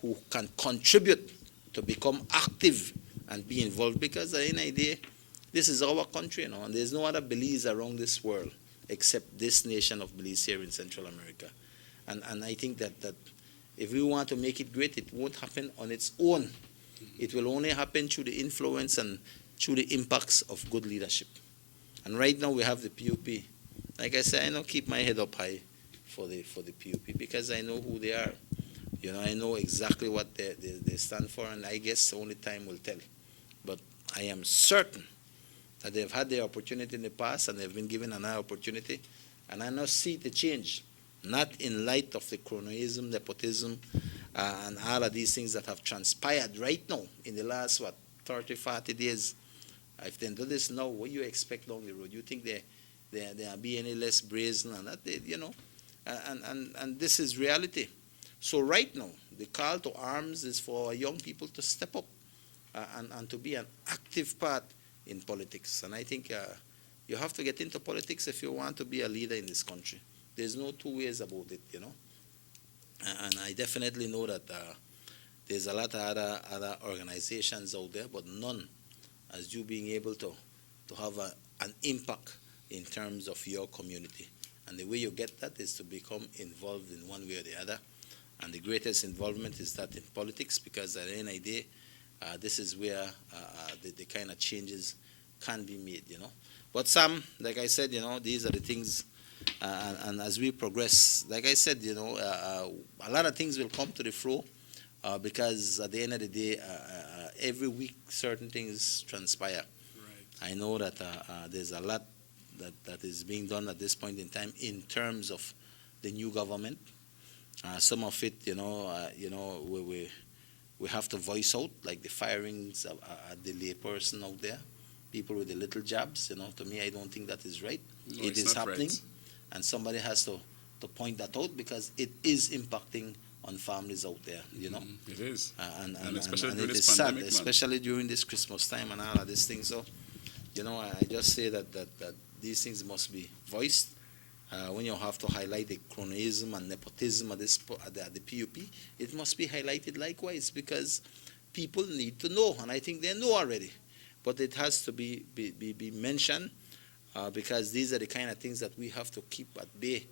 who can contribute to become active and be involved, because at the end of the day, this is our country, you know, and there's no other Belize around this world except this nation of Belize here in Central America. And I think that if we want to make it great, it won't happen on its own. It will only happen through the influence and through the impacts of good leadership. And right now we have the PUP. Like I said, I know keep my head up high for the PUP because I know who they are. You know, I know exactly what they stand for, and I guess only time will tell. But I am certain that they've had the opportunity in the past and they've been given another opportunity. And I now see the change, not in light of the cronyism, nepotism, and all of these things that have transpired right now in the last, 30, 40 days. If they do this now, what do you expect down the road? You think they'll be any less brazen and that, you know? And this is reality. So right now, the call to arms is for young people to step up and to be an active part in politics. And I think you have to get into politics if you want to be a leader in this country. There's no two ways about it, you know. And I definitely know that there's a lot of other organizations out there, but none as you being able to have an impact in terms of your community. And the way you get that is to become involved in one way or the other. And the greatest involvement is that in politics, because at the end of the day, this is where the kind of changes can be made, you know. But Sam, like I said, you know, these are the things, and as we progress, like I said, you know, a lot of things will come to the fore, because at the end of the day, every week certain things transpire. Right. I know that there's a lot that is being done at this point in time in terms of the new government. Some of it, you know, we have to voice out, like the firings of the layperson out there, people with the little jobs. You know, to me, I don't think that is right. No, it is happening, right. And somebody has to point that out because it is impacting on families out there. You know, it is, and especially and during it this is pandemic, sad, especially during this Christmas time and all of these things. So, you know, I just say that these things must be voiced. When you have to highlight the cronyism and nepotism at the PUP, it must be highlighted likewise because people need to know, and I think they know already. But it has to be mentioned because these are the kind of things that we have to keep at bay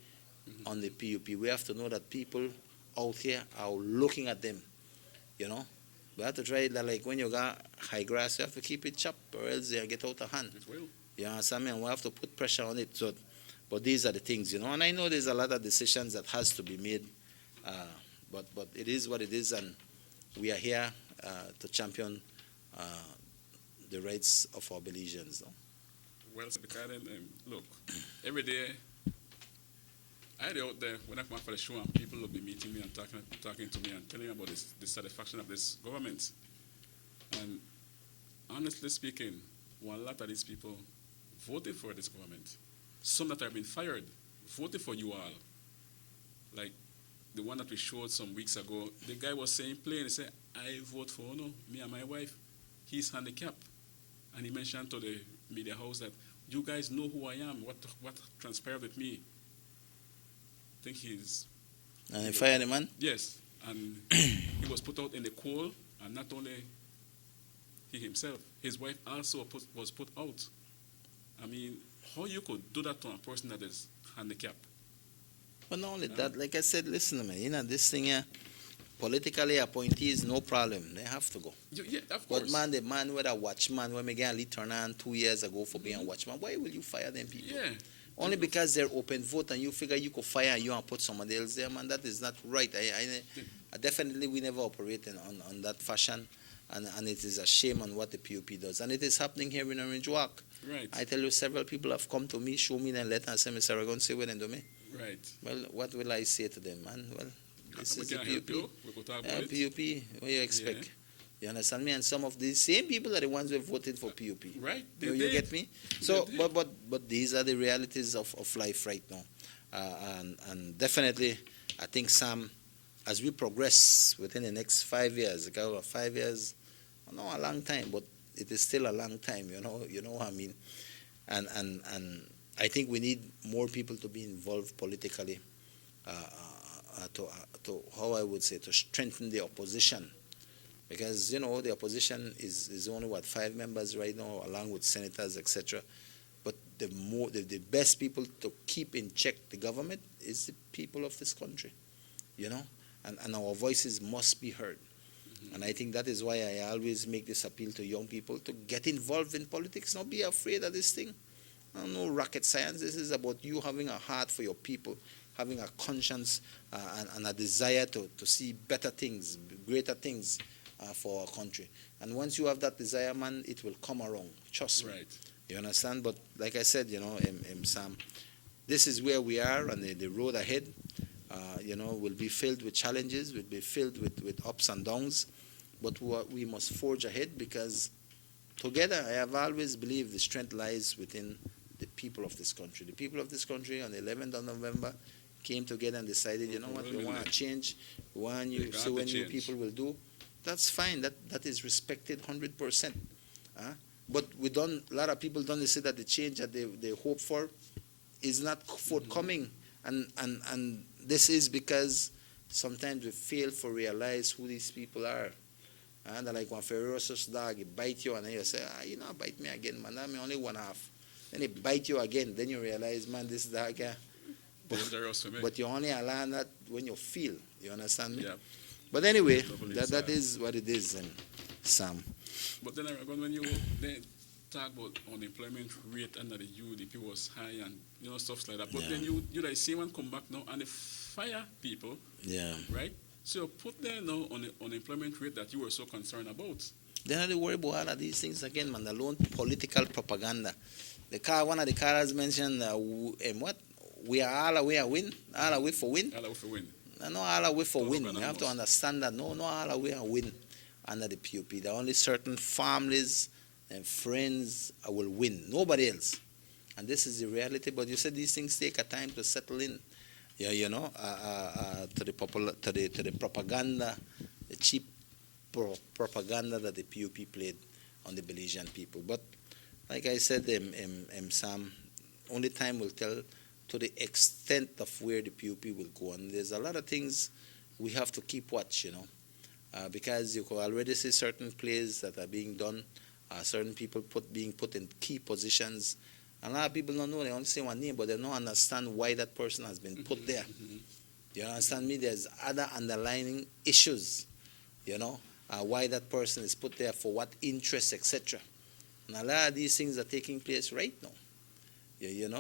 on the PUP. We have to know that people out here are looking at them, you know. We have to try that, like when you got high grass, you have to keep it chopped or else they get out of hand. It will. You understand me? And we have to put pressure on it. So, but these are the things, you know. And I know there's a lot of decisions that has to be made, but it is what it is, and we are here to champion the rights of our Belizeans. No? Well, because look, every day, I be out there when I come out for the show, and people will be meeting me and talking to me and telling me about the satisfaction of this government. And honestly speaking, a lot of these people voted for this government. Some that have been fired voted for you all. Like the one that we showed some weeks ago, the guy was saying plain, he said, I vote for Ono, me and my wife. He's handicapped. And he mentioned to the media house that you guys know who I am, what transpired with me. I think he's... And they fired the man? Yes. And he was put out in the cold, and not only he himself. His wife also was put out. I mean, how you could do that to a person that is handicapped? But not only that, like I said, listen to me, this thing here, politically appointees, no problem. They have to go. Yeah, of course. But man, the man with a watchman, when we get a turn on 2 years ago for being a watchman, why will you fire them people? Yeah. Only because they're open vote and you figure you could fire you and put somebody else there, man. That is not right. I definitely, we never operate on that fashion. And it is a shame on what the PUP does. And it is happening here in Orange Walk. Right. I tell you, several people have come to me, show me their letter, and say, Mr. Aragon, say what they do me. Right. Well, what will I say to them, man? Well, this is the PUP. We could talk about PUP, what do you expect? Yeah. You understand me? And some of these same people are the ones who have voted for PUP. Right. You get me? So, but these are the realities of life right now. And definitely, I think, Sam, as we progress within the next 5 years, 5 years, I know a long time, but it is still a long time, you know what I mean? And I think we need more people to be involved politically to how I would say, to strengthen the opposition. Because, the opposition is only, 5 members right now, along with senators, etc. But the best people to keep in check the government is the people of this country, and our voices must be heard. And I think that is why I always make this appeal to young people to get involved in politics, not be afraid of this thing. No rocket science. This is about you having a heart for your people, having a conscience and a desire to see better things, greater things for our country. And once you have that desire, man, it will come around. Trust me. Right. You understand? But like I said, Sam, this is where we are, and the road ahead, will be filled with challenges, will be filled with ups and downs. But we must forge ahead, because together, I have always believed the strength lies within the people of this country. The people of this country on the 11th of November came together and decided, you know what, we want to change. We want you, so when new people will do, that's fine. That is respected 100%. But a lot of people don't see that the change that they hope for is not forthcoming. And this is because sometimes we fail to realize who these people are. And like one ferocious dog, he bite you, and then you say, bite me again, man. I'm only one half. Then he bite you again. Then you realize, man, this dog, but you only learn that when you feel. You understand me? Yeah. But anyway, that is what it is, Sam. But then when you talk about unemployment rate under the UDP was high and stuff like that. But then you like see one come back now and they fire people. Yeah. Right? So put there now on the unemployment rate that you were so concerned about. Then they worry about all of these things again, man. Alone political propaganda. One of the cars mentioned what? We are all away a win. All away for win. All away for win. No, all away for win. You have to understand that. No, all away a win under the PUP. There are only certain families and friends will win. Nobody else. And this is the reality. But you said these things take a time to settle in. Yeah, to the propaganda, the cheap propaganda that the PUP played on the Belizean people. But like I said, Sam, only time will tell to the extent of where the PUP will go. And there's a lot of things we have to keep watch, because you can already see certain plays that are being done, certain people being put in key positions. And a lot of people don't know, they only say one name, but they don't understand why that person has been put there. You understand me? There's other underlying issues, why that person is put there, for what interest, etc. And a lot of these things are taking place right now.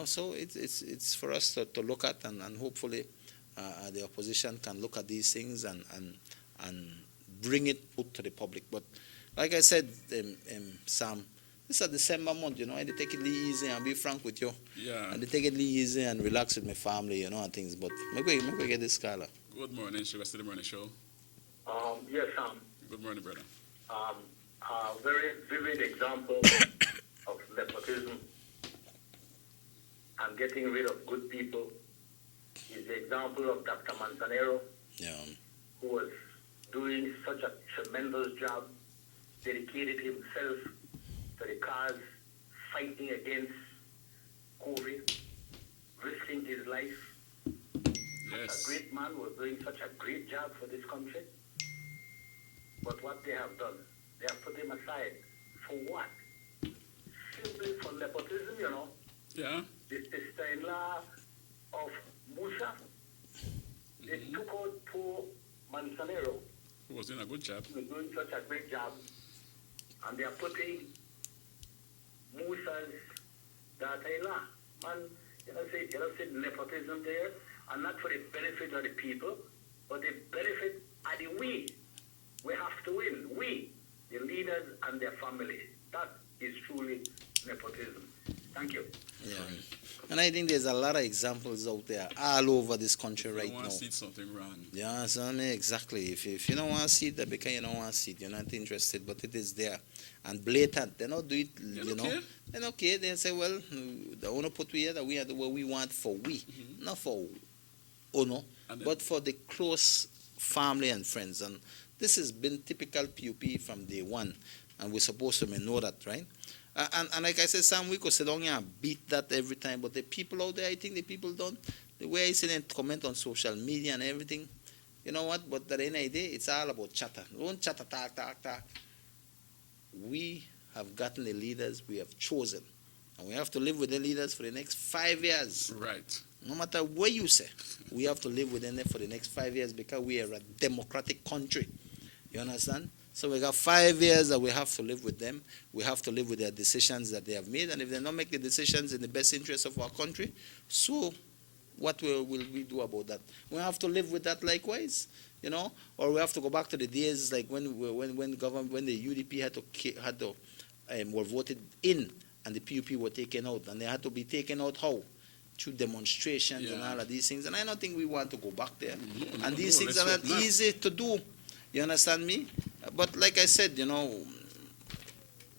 So it's for us to look at, and hopefully the opposition can look at these things and bring it out to the public. But like I said, Sam, this is a December month, I take it easy and be frank with you. Yeah. And I take it easy and relax with my family, and things. But maybe get this caller. Good morning, SugarCity MorningShow. Yes, good morning, brother. A very vivid example of nepotism and getting rid of good people is the example of Dr. Manzanero, who was doing such a tremendous job, dedicated himself to the cause, fighting against COVID, risking his life. Yes. A great man was doing such a great job for this country. But what they have done, they have put him aside For what? Simply for nepotism, you know. Yeah. The sister-in-law of Musa, they took out poor Manzanero. Who was doing a good job. He was doing such a great job. And they are putting Musa's daughter-in-law. And you know, say nepotism there, and not for the benefit of the people, but the benefit of the we. We have to win. We, the leaders and their family. That is truly nepotism. Thank you. Yeah. And I think there's a lot of examples out there all over this country right now. You don't want to see something wrong. Yeah, so exactly. If you don't want to see it, because you don't want to see it, you're not interested, but it is there. And blatant, they don't do it, you know. They're okay. They say, well, they want to put we here that we are the way we want for we, not for Ono, but for the close family and friends. And this has been typical PUP from day one, and we're supposed to know that, right? And like I said, Sam, we could sit down here and beat that every time, but the people out there, I think the people don't. The way I see them comment on social media and everything, you know what? But at the end of the day, it's all about chatter. Don't chatter, talk. We have gotten the leaders we have chosen, and we have to live with the leaders for the next 5 years. Right. No matter what you say, we have to live with them for the next 5 years because we are a democratic country. You understand? So we got 5 years that we have to live with them. We have to live with their decisions that they have made. And if they don't make the decisions in the best interest of our country, so what will we do about that? We have to live with that likewise, you know? Or we have to go back to the days like when the UDP were voted in and the PUP were taken out. And they had to be taken out how? Through demonstrations and all of these things. And I don't think we want to go back there. And these things are not easy to do. You understand me? But like I said, you know,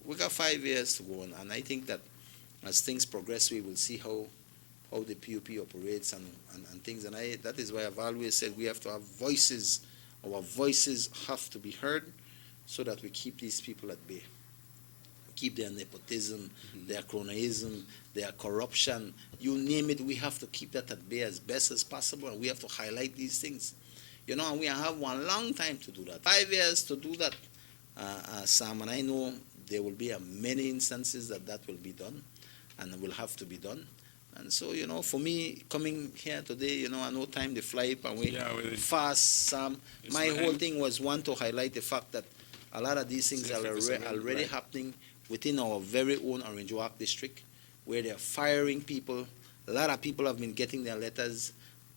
we got 5 years to go on, and I think that as things progress, we will see how the PUP operates and things. And that is why I've always said we have to have voices. Our voices have to be heard so that we keep these people at bay. Keep their nepotism, their cronyism, their corruption, you name it, we have to keep that at bay as best as possible, and we have to highlight these things. You know, and we have one long time to do that. 5 years to do that, Sam, and I know there will be many instances that will be done and will have to be done. And so, you know, for me, coming here today, you know, I know time they fly up and we fast, Sam. My whole thing was to highlight the fact that a lot of these things are already happening within our very own Orange Walk district, where they're firing people. A lot of people have been getting their letters,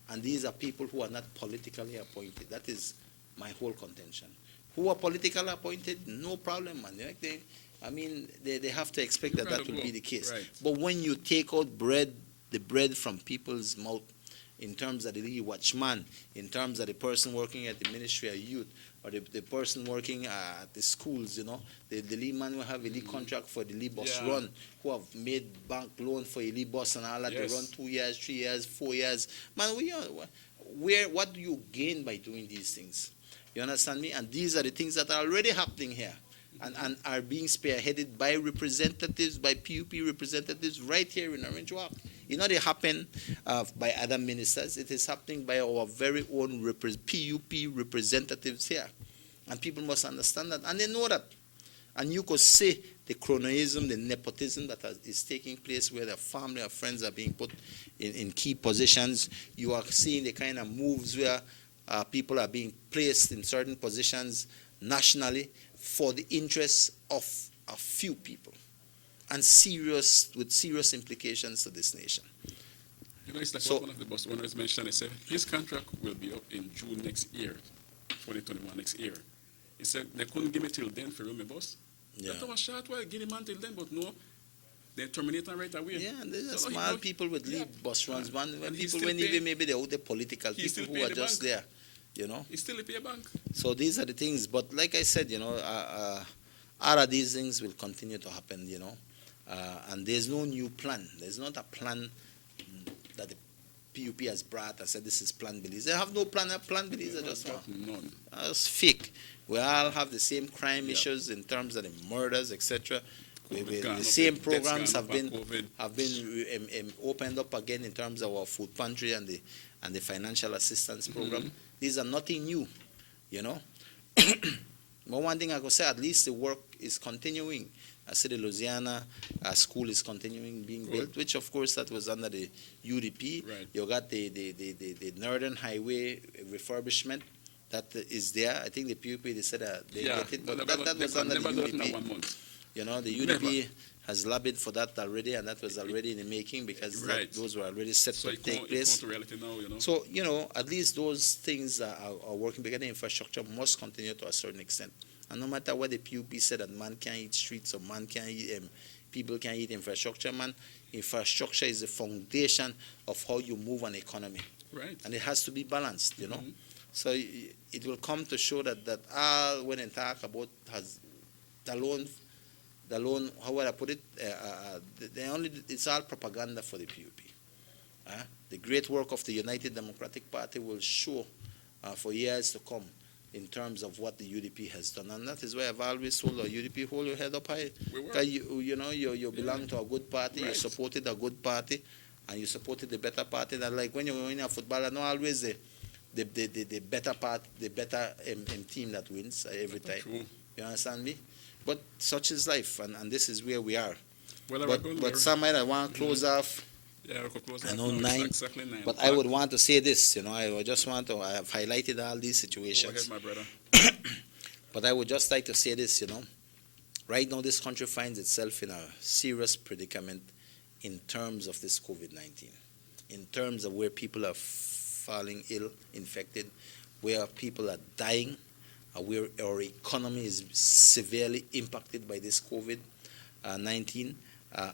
and these are people who are not politically appointed. That is my whole contention. Who are politically appointed, no problem, man. They have to expect that will be the case. Right. But when you take out the bread from people's mouth, in terms of the lead watchman, in terms of the person working at the Ministry of Youth, or the person working at the schools, you know, the lead man will have a lead contract for the lead bus run, who have made bank loan for a lead bus and all that. They run 2 years, 3 years, 4 years. Man, what do you gain by doing these things? You understand me? And these are the things that are already happening here and are being spearheaded by representatives, by PUP representatives right here in Orange Walk. You know, they happen by other ministers. It is happening by our very own PUP representatives here. And people must understand that. And they know that. And you could see the cronyism, the nepotism that is taking place where their family or friends are being put in key positions. You are seeing the kind of moves where people are being placed in certain positions nationally for the interests of a few people. And with serious implications to this nation. You know, it's like what one of the bus owners mentioned. He said his contract will be up in June next year, 2021 next year. He said they couldn't give me till then for my bus. Yeah. That was short while, give him until then, but no, they terminate right away. Yeah, and there's small people with lead bus runs. People even maybe they're out the political people who are just there, you know. He still pay a bank. So these are the things. But like I said, you know, all of these things will continue to happen, you know. And there's no new plan. There's not a plan that the PUP has brought and said this is Plan B. They have no plan. Plan B is just none. It's fake. We all have the same crime issues in terms of the murders, etc. The same programs have been opened up again in terms of our food pantry and the financial assistance program. These are nothing new, you know. But one thing I could say, at least the work is continuing. City Louisiana school is continuing being built, which of course that was under the UDP. Right. You got the Northern Highway refurbishment that is there. I think the PUP, they said they get it, but that was under the UDP. You know, the UDP has lobbied for that already, and that was already in the making because those were already set to take place. Reality now, you know. So, you know, at least those things are working because the infrastructure must continue to a certain extent. And no matter what the PUP said that man can't eat streets or man can't eat, people can't eat infrastructure, man, infrastructure is the foundation of how you move an economy. Right. And it has to be balanced, you know. So it will come to show that all when they talk about has the loan, how would I put it? It's all propaganda for the PUP. The great work of the United Democratic Party will show for years to come in terms of what the UDP has done. And that is why I've always told the UDP, hold your head up high. You belong to a good party, you supported a good party, and you supported the better party. That like when you're in a football, not always the better part, the better team that wins every time. True. You understand me? But such is life, and this is where we are. Well, but somewhere I want to close off. Yeah, we could close I off. know No, 9, exactly 9. but I would want to say this, you know, I have highlighted all these situations. Go ahead, my brother. But I would just like to say this, you know, right now this country finds itself in a serious predicament in terms of this COVID-19, in terms of where people are falling ill, infected, where people are dying, where our economy is severely impacted by this COVID-19.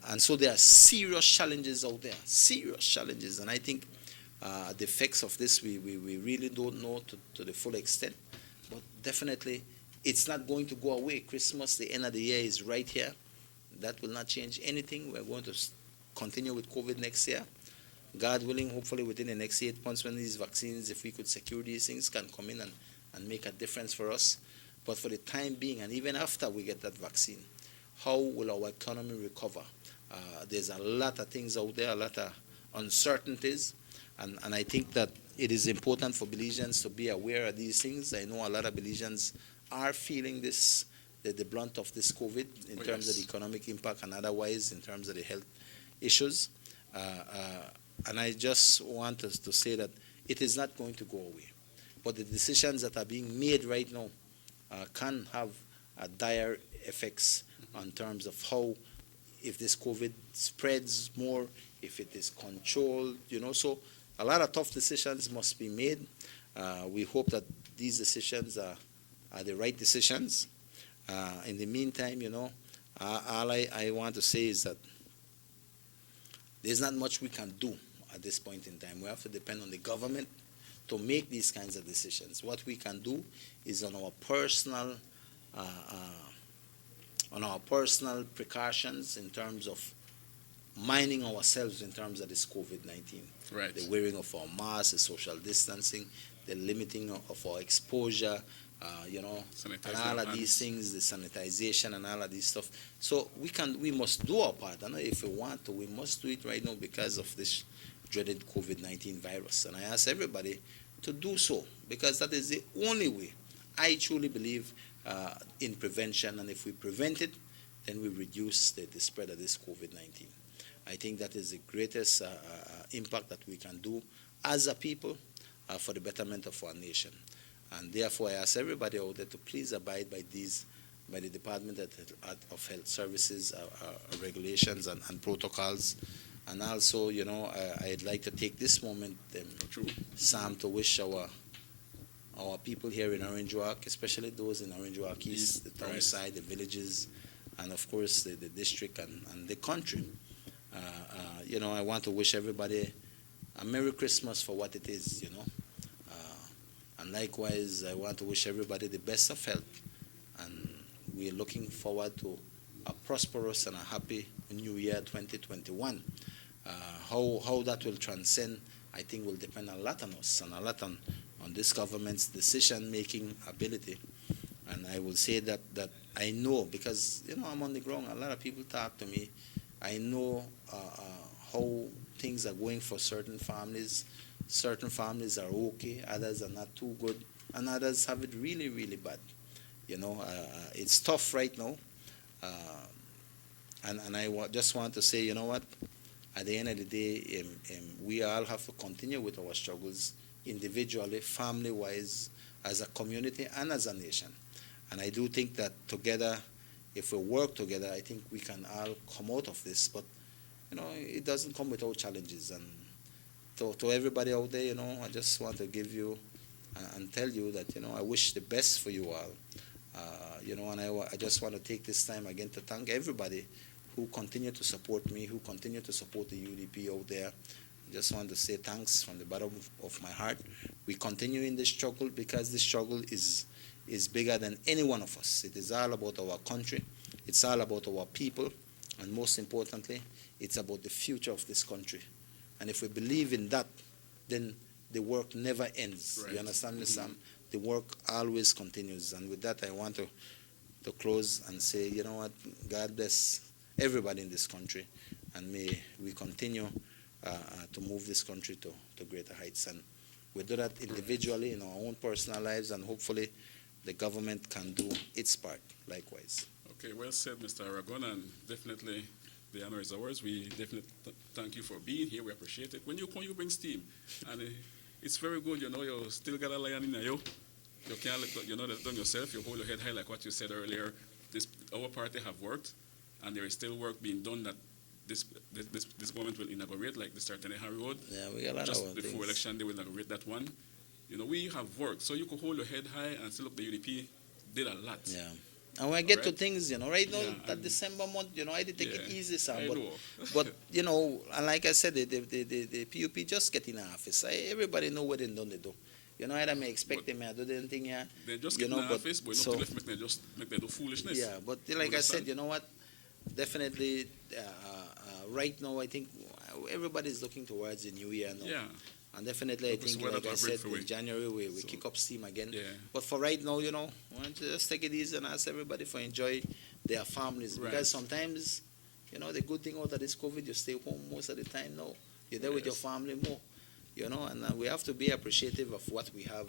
And so there are serious challenges out there, serious challenges. And I think the effects of this, we really don't know to the full extent. But definitely, it's not going to go away. Christmas, the end of the year, is right here. That will not change anything. We're going to continue with COVID next year. God willing, hopefully within the next 8 months when these vaccines, if we could secure these things, can come in and make a difference for us. But for the time being, and even after we get that vaccine, how will our economy recover? There's a lot of things out there, a lot of uncertainties, and I think that it is important for Belizeans to be aware of these things. I know a lot of Belizeans are feeling this, the blunt of this COVID in terms of the economic impact and otherwise in terms of the health issues. And I just want us to say that it is not going to go away. But the decisions that are being made right now can have dire effects in terms of how, if this COVID spreads more, if it is controlled, you know. So a lot of tough decisions must be made. We hope that these decisions are the right decisions. In the meantime, you know, all I want to say is that there's not much we can do at this point in time. We have to depend on the government to make these kinds of decisions. What we can do is on our personal precautions in terms of minding ourselves in terms of this COVID-19. Right. The wearing of our masks, the social distancing, the limiting of our exposure, you know, and all of these things, the sanitization and all of these stuff. So we must do our part. And if we want to, we must do it right now because of this dreaded COVID-19 virus. And I ask everybody to do so because that is the only way. I truly believe in prevention, and if we prevent it, then we reduce the spread of this COVID-19. I think that is the greatest impact that we can do as a people for the betterment of our nation. And therefore, I ask everybody out there to please abide by the Department of Health Services regulations and protocols. And also, you know, I'd like to take this moment, Sam, to wish our people here in Orange Walk, especially those in Orange Walk East, the town side, the villages, and of course the district and the country. You know, I want to wish everybody a Merry Christmas for what it is, you know. And likewise, I want to wish everybody the best of health. And we're looking forward to a prosperous and a happy New Year 2021. How that will transcend, I think, will depend a lot on us and a lot on this government's decision-making ability. And I will say that I know, because, you know, I'm on the ground, a lot of people talk to me. I know how things are going for certain families. Certain families are okay, others are not too good, and others have it really, really bad. You know, it's tough right now. And I just want to say, you know what? At the end of the day, we all have to continue with our struggles individually, family-wise, as a community and as a nation. And I do think that together, if we work together, I think we can all come out of this. But, it doesn't come without challenges. And to everybody out there, I just want to give you and tell you that, I wish the best for you all. And I just want to take this time again to thank everybody who continue to support me, who continue to support the UDP out there. I just want to say thanks from the bottom of my heart. We continue in this struggle because this struggle is bigger than any one of us. It is all about our country. It's all about our people. And most importantly, it's about the future of this country. And if we believe in that, then the work never ends. Right. You understand me, Sam? The work always continues. And with that, I want to close and say, you know what, God bless everybody in this country, and may we continue to move this country to greater heights. And we do that individually in our own personal lives, and hopefully the government can do its part likewise. Okay, well said, Mr. Aragon, and definitely the honor is ours. We definitely thank you for being here. We appreciate it. When you come, you bring steam, and it's very good. You still got a lion in you. You can't let that done yourself. You hold your head high, like what you said earlier. Our party have worked, and there is still work being done that this government will inaugurate, like the Startene Harry Road. Yeah, we got a lot just of before things. election, they will inaugurate that one. We have worked, so you could hold your head high and still look. The UDP did a lot. Yeah. And when I get to things, right now, Yeah, that December month, I did take it easy, Sam. I But, know. and like I said, the PUP just get in office. Everybody know what they done they do. I don't expect them to do anything here. They just get in office, but not to make them do foolishness. Yeah, but like I said, you know what? Definitely, right now, I think everybody's looking towards the new year now. Yeah. And definitely, I think, like I said, in January, we kick up steam again. Yeah. But for right now, we want to just take it easy and ask everybody for enjoy their families. Right. Because sometimes, the good thing out of this COVID, you stay home most of the time now. You're there with your family more. And we have to be appreciative of what we have.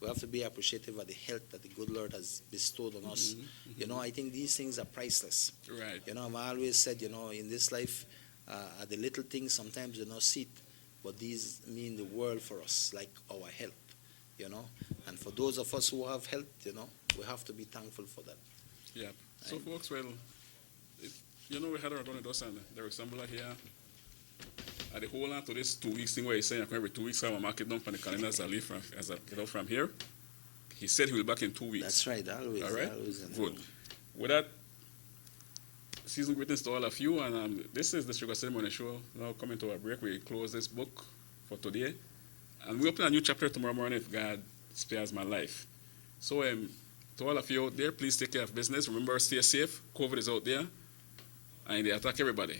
We have to be appreciative of the health that the good Lord has bestowed on us. Mm-hmm. I think these things are priceless. Right. I've always said, in this life, the little things sometimes you don't see it, but these mean the world for us, like our health, And for those of us who have health, we have to be thankful for that. Yeah. So, folks, well, we had our going to do and there is somebody here. At the whole on to this 2 weeks thing where he's saying every 2 weeks I will mark it down from the calendar as I leave from here. He said he will be back in 2 weeks. That's right, always. All right? Always. Good. With that, season greetings to all of you, and this is the SugarCity Morning Show. Now coming to a break, we close this book for today, and we open a new chapter tomorrow morning if God spares my life. So to all of you out there, please take care of business. Remember, stay safe. COVID is out there, and they attack everybody.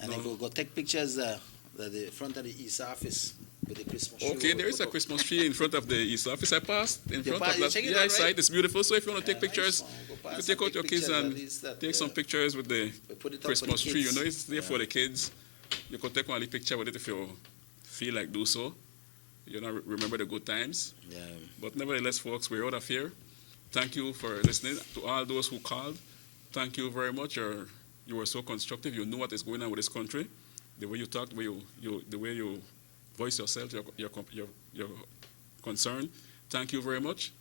And then go take pictures at the front of the East office with the Christmas tree. Okay, there is a Christmas tree in front of the East office. I passed in front of that. Yeah, I saw it. It's beautiful. So if you want to take pictures, nice, you can take out your kids and take some pictures with the Christmas tree. It's there for the kids. You can take one picture with it if you feel like do so. Remember the good times. Yeah. But nevertheless, folks, we're out of here. Thank you for listening. To all those who called, thank you very much. You were so constructive. You knew what is going on with this country. The way you talked, the way you voice yourself, your concern. Thank you very much.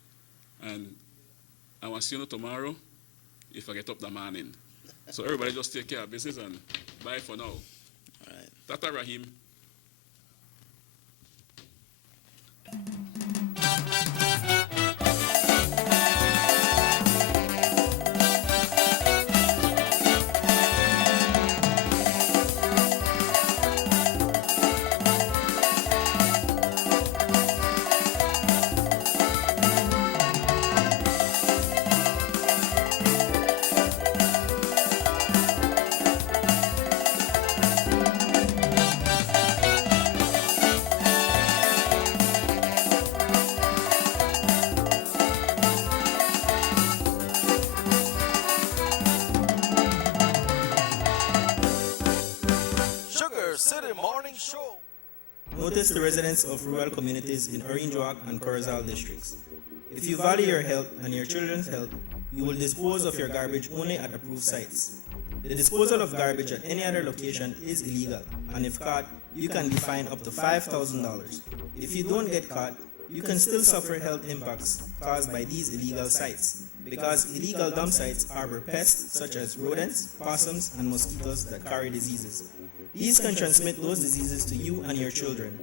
And I will see you tomorrow if I get up the morning. So everybody just take care of business and bye for now. All right. Tata Rahim. SugarCity Morning Show. Notice the residents of rural communities in Orinjoak and Corozal districts. If you value your health and your children's health, you will dispose of your garbage only at approved sites. The disposal of garbage at any other location is illegal, and if caught, you can be fined up to $5,000. If you don't get caught, you can still suffer health impacts caused by these illegal sites, because illegal dump sites harbor pests such as rodents, possums, and mosquitoes that carry diseases. These can transmit those diseases to you and your children.